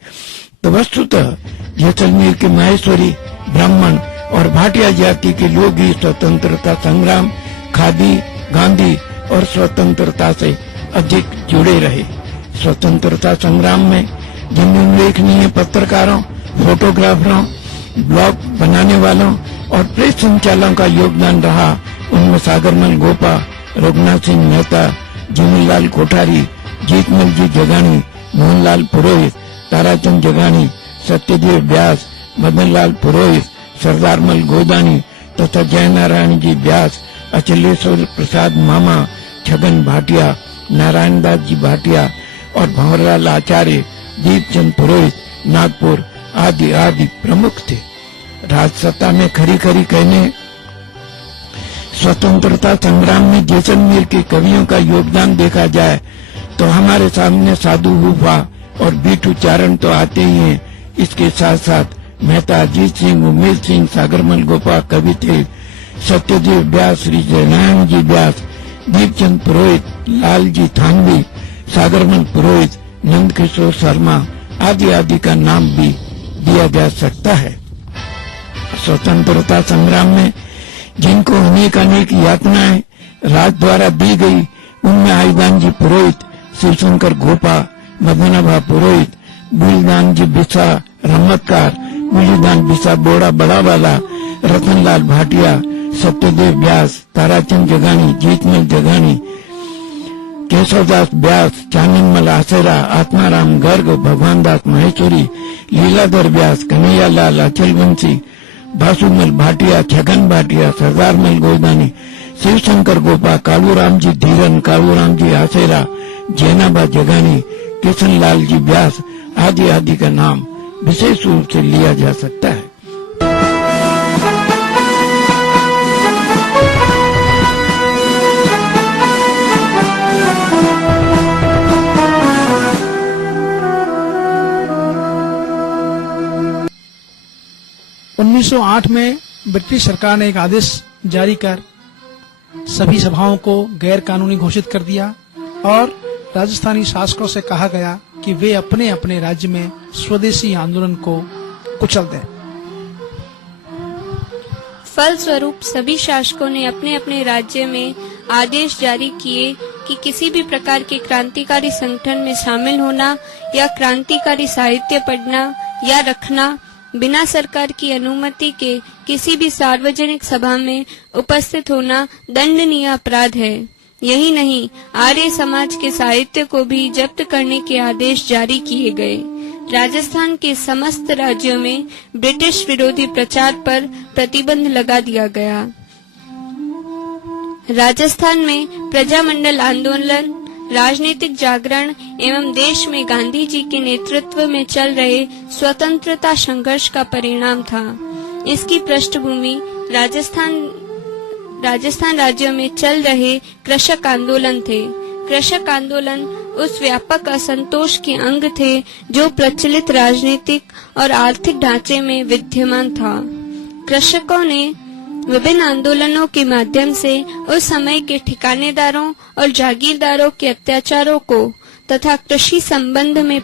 तो वस्तुतः जैसलमेर के माहेश्वरी, ब्राह्मण और भाटिया जाति के लोग ही स्वतंत्रता संग्राम, खादी, गांधी और स्वतंत्रता से अधिक जुड़े रहे। स्वतंत्रता संग्राम में जिन उल्लेखनीय पत्रकारों, फोटोग्राफरों, ब्लॉग बनाने वालों और प्रेस संचालकों का योगदान रहा, उनमें सागरमल गोपा, रघुनाथ सिंह मेहता, जीवनलाल कोठारी, जीतमल जी जगानी, मोहनलाल पुरोहित, ताराचंद जगानी, सत्यदेव व्यास, मदनलाल पुरोहित, सरदारमल गोदानी तथा जयनारायण जी व्यास, अचलेश्वर प्रसाद मामा, छगन भाटिया, नारायण दास जी भाटिया और भंवरलाल आचार्य, दीपचंद पुरोहित, नागपुर आदि आदि प्रमुख थे। राजसत्ता में खरी खरी कहने स्वतंत्रता संग्राम में जैसलमेर के कवियों का योगदान देखा जाए तो हमारे सामने साधु हुफा और बीटू चारण तो आते ही हैं। इसके साथ साथ मेहता अजीत सिंह, उमेश सिंह, सागरमल गोपा कवि थे। सत्यदेव व्यास, श्री जयनारायण जी व्यास, दीपचंद पुरोहित, लाल जी थानवी, सागरमल पुरोहित, नंद किशोर शर्मा आदि आदि का नाम भी दिया जा सकता है। स्वतंत्रता संग्राम में जिनको अनेक अनेक यातनाएं राज द्वारा दी गई, उनमें आईदान जी पुरोहित, शिवशंकर गोपा, मदनाभा पुरोहित, बुलदान जी बिसा रमतकार, बुलीदान बिसा बोड़ा बड़ावाला, रतनलाल भाटिया, सत्यदेव व्यास, ताराचंद जगानी, जीतमल जगानी, केशवदास व्यास, चाननमल आसेरा, आत्माराम गर्ग, भगवान दास महेश्वरी, लीलाधर व्यास, कन्हैयालाल अचलवंशी, भासुमल भाटिया, छगन भाटिया, सरदारमल गोदानी, शिवशंकर गोपा, कालूराम जी धीरन, कालूराम जी आसेरा, जैनाबा जगानी, किशनलाल जी व्यास आदि आदि का नाम विशेष रूप से लिया जा सकता है। उन्नीस 1908 में ब्रिटिश सरकार ने एक आदेश जारी कर सभी सभाओं को गैर कानूनी घोषित कर दिया और राजस्थानी शासकों से कहा गया कि वे अपने अपने राज्य में स्वदेशी आंदोलन को कुचल दें। फलस्वरूप सभी शासकों ने अपने अपने राज्य में आदेश जारी किए कि किसी भी प्रकार के क्रांतिकारी संगठन में शामिल होना या क्रांतिकारी साहित्य पढ़ना या रखना बिना सरकार की अनुमति के किसी भी सार्वजनिक सभा में उपस्थित होना दंडनीय अपराध है। यही नहीं, आर्य समाज के साहित्य को भी जब्त करने के आदेश जारी किए गए। राजस्थान के समस्त राज्यों में ब्रिटिश विरोधी प्रचार पर प्रतिबंध लगा दिया गया। राजस्थान में प्रजामंडल आंदोलन, राजनीतिक जागरण एवं देश में गांधी जी के नेतृत्व में चल रहे स्वतंत्रता संघर्ष का परिणाम था। इसकी पृष्ठभूमि राजस्थान राज्य में चल रहे कृषक आंदोलन थे। कृषक आंदोलन उस व्यापक असंतोष के अंग थे जो प्रचलित राजनीतिक और आर्थिक ढांचे में विद्यमान था। कृषकों ने विभिन्न आंदोलनों के माध्यम से उस समय के ठिकानेदारों और जागीरदारों के अत्याचारों को तथा कृषि संबंध में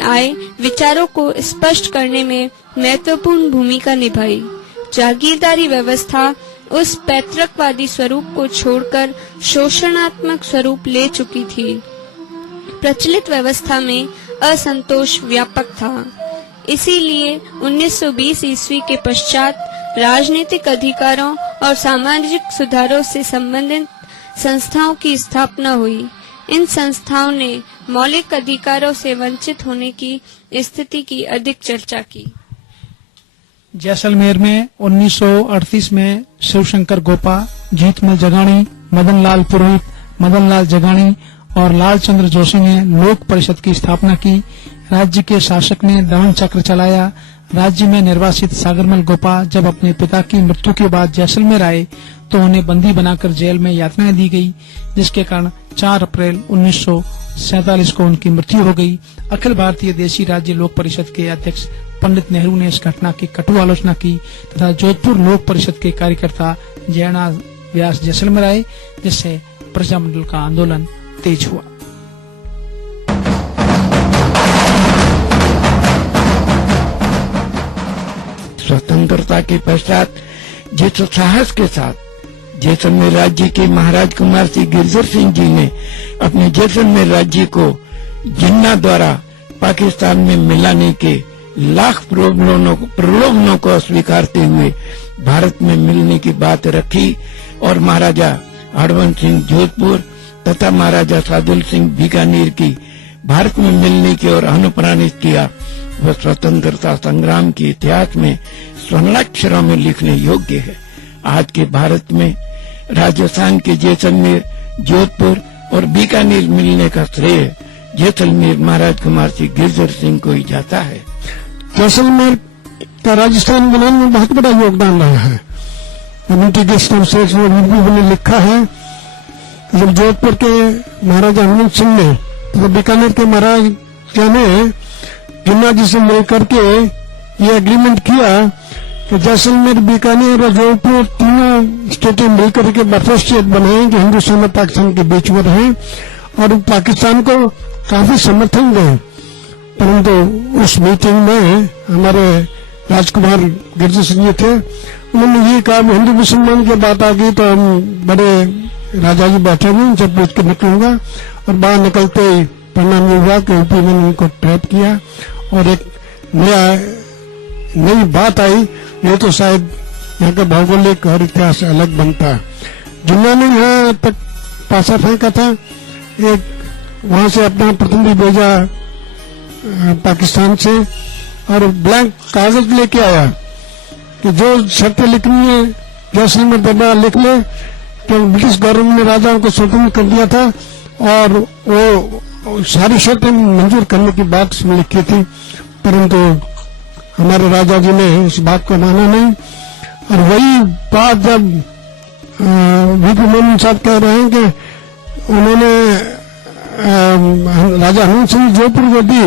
आए विचारों को स्पष्ट करने में महत्वपूर्ण भूमिका निभाई। जागीरदारी व्यवस्था उस पैतृकवादी स्वरूप को छोड़कर शोषणात्मक स्वरूप ले चुकी थी। प्रचलित व्यवस्था में असंतोष व्यापक था। इसीलिए 1920 ईस्वी के पश्चात राजनीतिक अधिकारों और सामाजिक सुधारों से संबंधित संस्थाओं की स्थापना हुई। इन संस्थाओं ने मौलिक अधिकारों से वंचित होने की स्थिति की अधिक चर्चा की। जैसलमेर में 1938 में शिवशंकर गोपा, जीतमल जगाणी, मदन लाल पुरोहित, मदन लाल जगाणी और लालचंद्र जोशी ने लोक परिषद की स्थापना की। राज्य के शासक ने दमन चक्र चलाया। राज्य में निर्वासित सागरमल गोपा जब अपने पिता की मृत्यु के बाद जैसलमेर आए तो उन्हें बंदी बनाकर जेल में यातनाएं दी गई, जिसके कारण 4 अप्रैल 1947 को उनकी मृत्यु हो गई। अखिल भारतीय देशी राज्य लोक परिषद के अध्यक्ष पंडित नेहरू ने इस घटना की कटु आलोचना की तथा जोधपुर लोक परिषद के कार्यकर्ता जयनाथ व्यास जैसलमेर आए, जिससे प्रजामंडल का आंदोलन तेज हुआ। स्वतंत्रता के पश्चात जिस साहस के साथ जैसलमेर राज्य के महाराज कुमार सिंह गिरधर सिंह जी ने अपने जैसलमेर राज्य को जिन्ना द्वारा पाकिस्तान में मिलाने के लाख प्रलोभनों को अस्वीकारते हुए भारत में मिलने की बात रखी और महाराजा हरवंश सिंह जोधपुर तथा महाराजा सादुल सिंह बीकानेर की भारत में मिलने की ओर अनुप्राणित किया, वह स्वतंत्रता संग्राम के इतिहास में स्वर्णाक्षरों में लिखने योग्य है। आज के भारत में राजस्थान के जैसलमेर, जोधपुर और बीकानेर मिलने का श्रेय जैसलमेर महाराज कुमार सिंह गिरधर सिंह को ही जाता है। जैसलमेर का राजस्थान बनाने में बहुत बड़ा योगदान रहा है। यूनिटी गेस्ट ऑफ स्टेट्स ने लिखा है जब जोधपुर के महाराजा हरवंश सिंह ने तो बीकानेर के महाराजा ने जिन्ना जी से मिल करके ये एग्रीमेंट किया कि जैसलमेर, बीकानेर और जोधपुर तीनों स्टेटें मिलकर के बफर स्टेट बनाए जो हिंदुस्तान और पाकिस्तान के बीच में रहे और पाकिस्तान को काफी समर्थन दें। परंतु उस मीटिंग में हमारे राजकुमार गिरधर सिंह जी थे, उन्होंने ये कहा हिंदू मुसलमान की बात आ गई तो हम बड़े राजा जी बैठे हुए उनसे पूछ के निकलूंगा, और बाहर निकलते ही परिणाम ये हुआ कि यूपी में उनको ट्रैप किया और एक नई बात आई। ये तो शायद यहाँ का भौगोलिक और इतिहास अलग बनता है। जिन्होंने यहाँ तक पासा फेंका था, एक वहां से अपना प्रतिनिधि भेजा पाकिस्तान से और ब्लैंक कागज लेके आया कि जो शर्तें लिखनी है जैसलमेर दरबार लिख ले, तो ब्रिटिश गवर्नमेंट ने राजाओं को स्वतंत्र कर दिया था और वो सारी शर्तें मंजूर करने की बात उसमें लिखी थी, परंतु हमारे राजा जी ने इस बात को माना नहीं। और वही बात जब वीपी मोहन साहब कह रहे हैं कि उन्होंने राजा हरवंश सिंह जोधपुर को दी,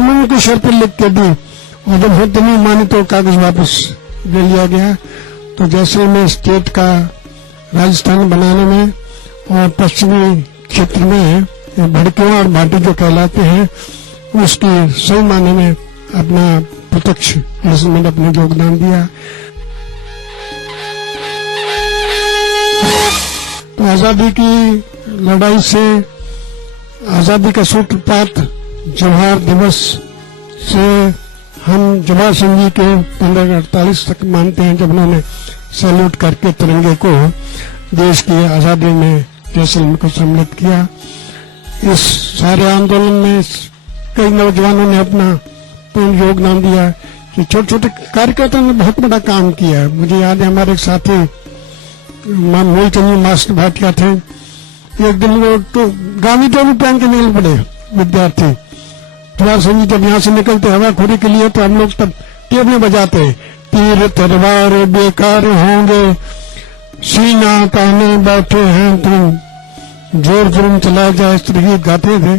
उन्होंने कुछ शर्तें लिख के दी और जब शर्तें नहीं मानी तो कागज वापस ले लिया गया। तो जैसलमेर स्टेट का राजस्थान बनाने में और पश्चिमी क्षेत्र में भड़किया और भाटी जो कहलाते हैं उसकी सही माने में अपना प्रत्यक्ष जैसलमेर अपने योगदान दिया। तो आजादी की लड़ाई से आजादी का सूत्रपात जवाहर दिवस से हम जवाहर सिंह जी के 1548 तक मानते हैं, जब उन्होंने सैल्यूट करके तिरंगे को देश की आजादी में जैसलमेर को सम्मिलित किया। इस सारे आंदोलन में कई नौजवानों ने अपना पूर्ण योगदान दिया। कि छोटे छोटे कार्यकर्ताओं ने बहुत बड़ा काम किया है। मुझे याद है हमारे एक साथी मूलचंद जी मास्टर भाटिया थे, एक दिन वो तो गांधी टोपी पहन के निकल पड़े विद्यार्थी। जवाहर सिंह जी जब यहाँ से निकलते हवाखोरी के लिए, तो हम लोग तब टेबलें बजाते, तीर तलवार बेकार होंगे, सीना ताने बैठे हैं तुम, जोर जुर्म चला जाए, इस तरह गीत गाते थे।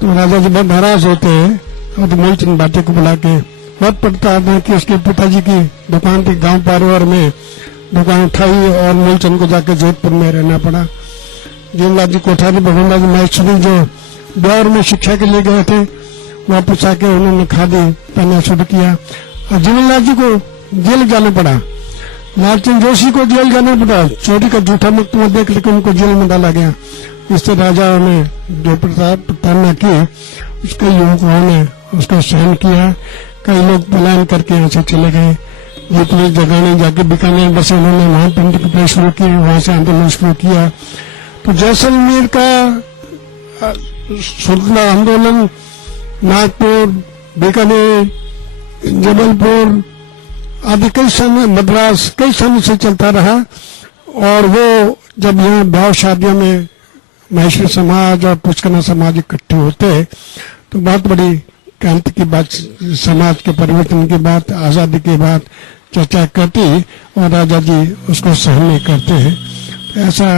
तो राजा जी बहुत नाराज होते हैं और तो मूलचंद भाटिया को बुला के बहुत पड़ता है कि उसके पिताजी की दुकान थी गांव पारोवर में, दुकान उठाई और मूलचंद को जाकर जोधपुर में रहना पड़ा। जीवनलाल जी कोठारी भगवान जी महेश्वरी जो ब्यावर में शिक्षा के लिए गए थे, वापस आके उन्होंने खादी पहनना शुरू किया और जीवनलाल जी को जेल जाना पड़ा। लालचंद जोशी को जेल जाना पड़ा, चोरी का झूठा मुकदमा देख लेकर उनको जेल में डाला गया। इससे राजा ने जो प्रताड़ना की, उसके युवकों ने उसको सहन किया। कई लोग पलायन करके यहाँ से चले गए। ये पुलिस जगाने जाके बीकानेर बसे, उन्होंने वहां प्रिंटिंग प्रेस शुरू की, वहां से आंदोलन शुरू किया। तो जैसलमेर का स्वतंत्रता आंदोलन नागपुर, बीकानेर, जबलपुर आदि कई समय, मद्रास कई समय से चलता रहा। और वो जब यहाँ ब्याह शादियों में महेश्वरी समाज और पुष्करना समाज इकट्ठे होते, तो बहुत बड़ी क्रांति की बात, समाज के परिवर्तन की बात, आजादी की बात चर्चा करती और राजा जी उसको सहन नहीं करते हैं। तो ऐसा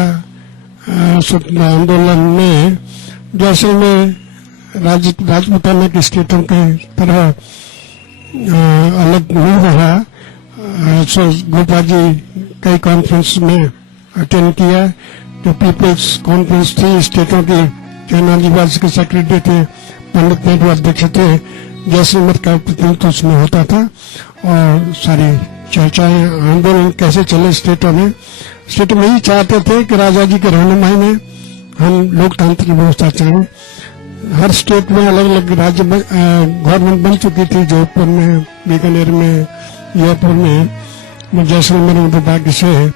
स्वतंत्रता आंदोलन में जैसलमेर राजपूताना की स्टेटों के तरह अलग नहीं रहा। गोपाल जी कई कॉन्फ्रेंस में अटेंड किया। जो पीपल्स कॉन्फ्रेंस थी स्टेटों की, जयनाल जी वाज के सेक्रेटरी थे, पंडित नेहरू अध्यक्ष थे, जैसलमेर का प्रतिनिधित्व उसमें होता था और सारी चर्चाएं आंदोलन कैसे चले स्टेटों में यही चाहते थे कि राजा जी के रहनुमाई में हम लोकतांत्रिक व्यवस्था चाहें। हर स्टेट में अलग अलग राज्य गवर्नमेंट बन चुकी थी, जोधपुर में, बीकानेर में, जयपुर में। जैसलमेर में दुर्भाग्य से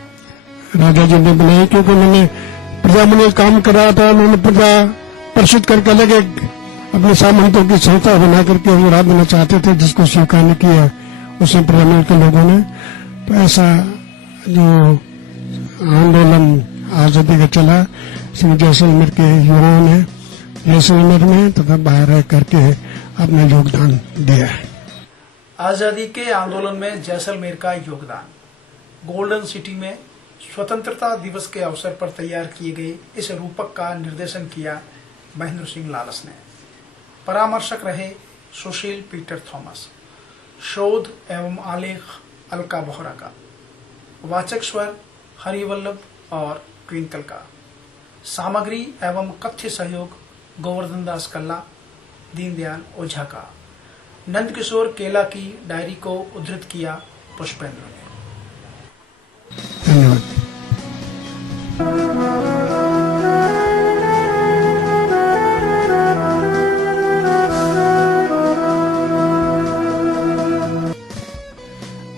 राजा जी ने बनाई, क्योंकि उन्होंने प्रजामंडल काम करा था। उन्होंने प्रजा परिषद करके अलग एक अपने सामंतों की संस्था बना करके वो राज देना चाहते थे, जिसको स्वीकार नहीं किया उसने प्रजामंडल के लोगों ने। तो ऐसा जो आंदोलन आजादी का चला, इसमें जैसलमेर के युवाओं ने जैसलमेर में तथा बाहर रह करके अपना योगदान दिया है। आजादी के आंदोलन में जैसलमेर का योगदान। गोल्डन सिटी में स्वतंत्रता दिवस के अवसर पर तैयार किए गए इस रूपक का निर्देशन किया महेंद्र सिंह लालस ने। परामर्शक रहे सुशील पीटर थॉमस। शोध एवं आलेख अलका बोहरा का। वाचक स्वर हरिवल्लभ और ट्विंकल का। सामग्री एवं कथ्य सहयोग गोवर्धन दास कल्ला, दीनदयाल ओझा का। नंदकिशोर केला की डायरी को उद्धृत किया पुष्पेंद्र ने। धन्यवाद।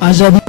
आजादी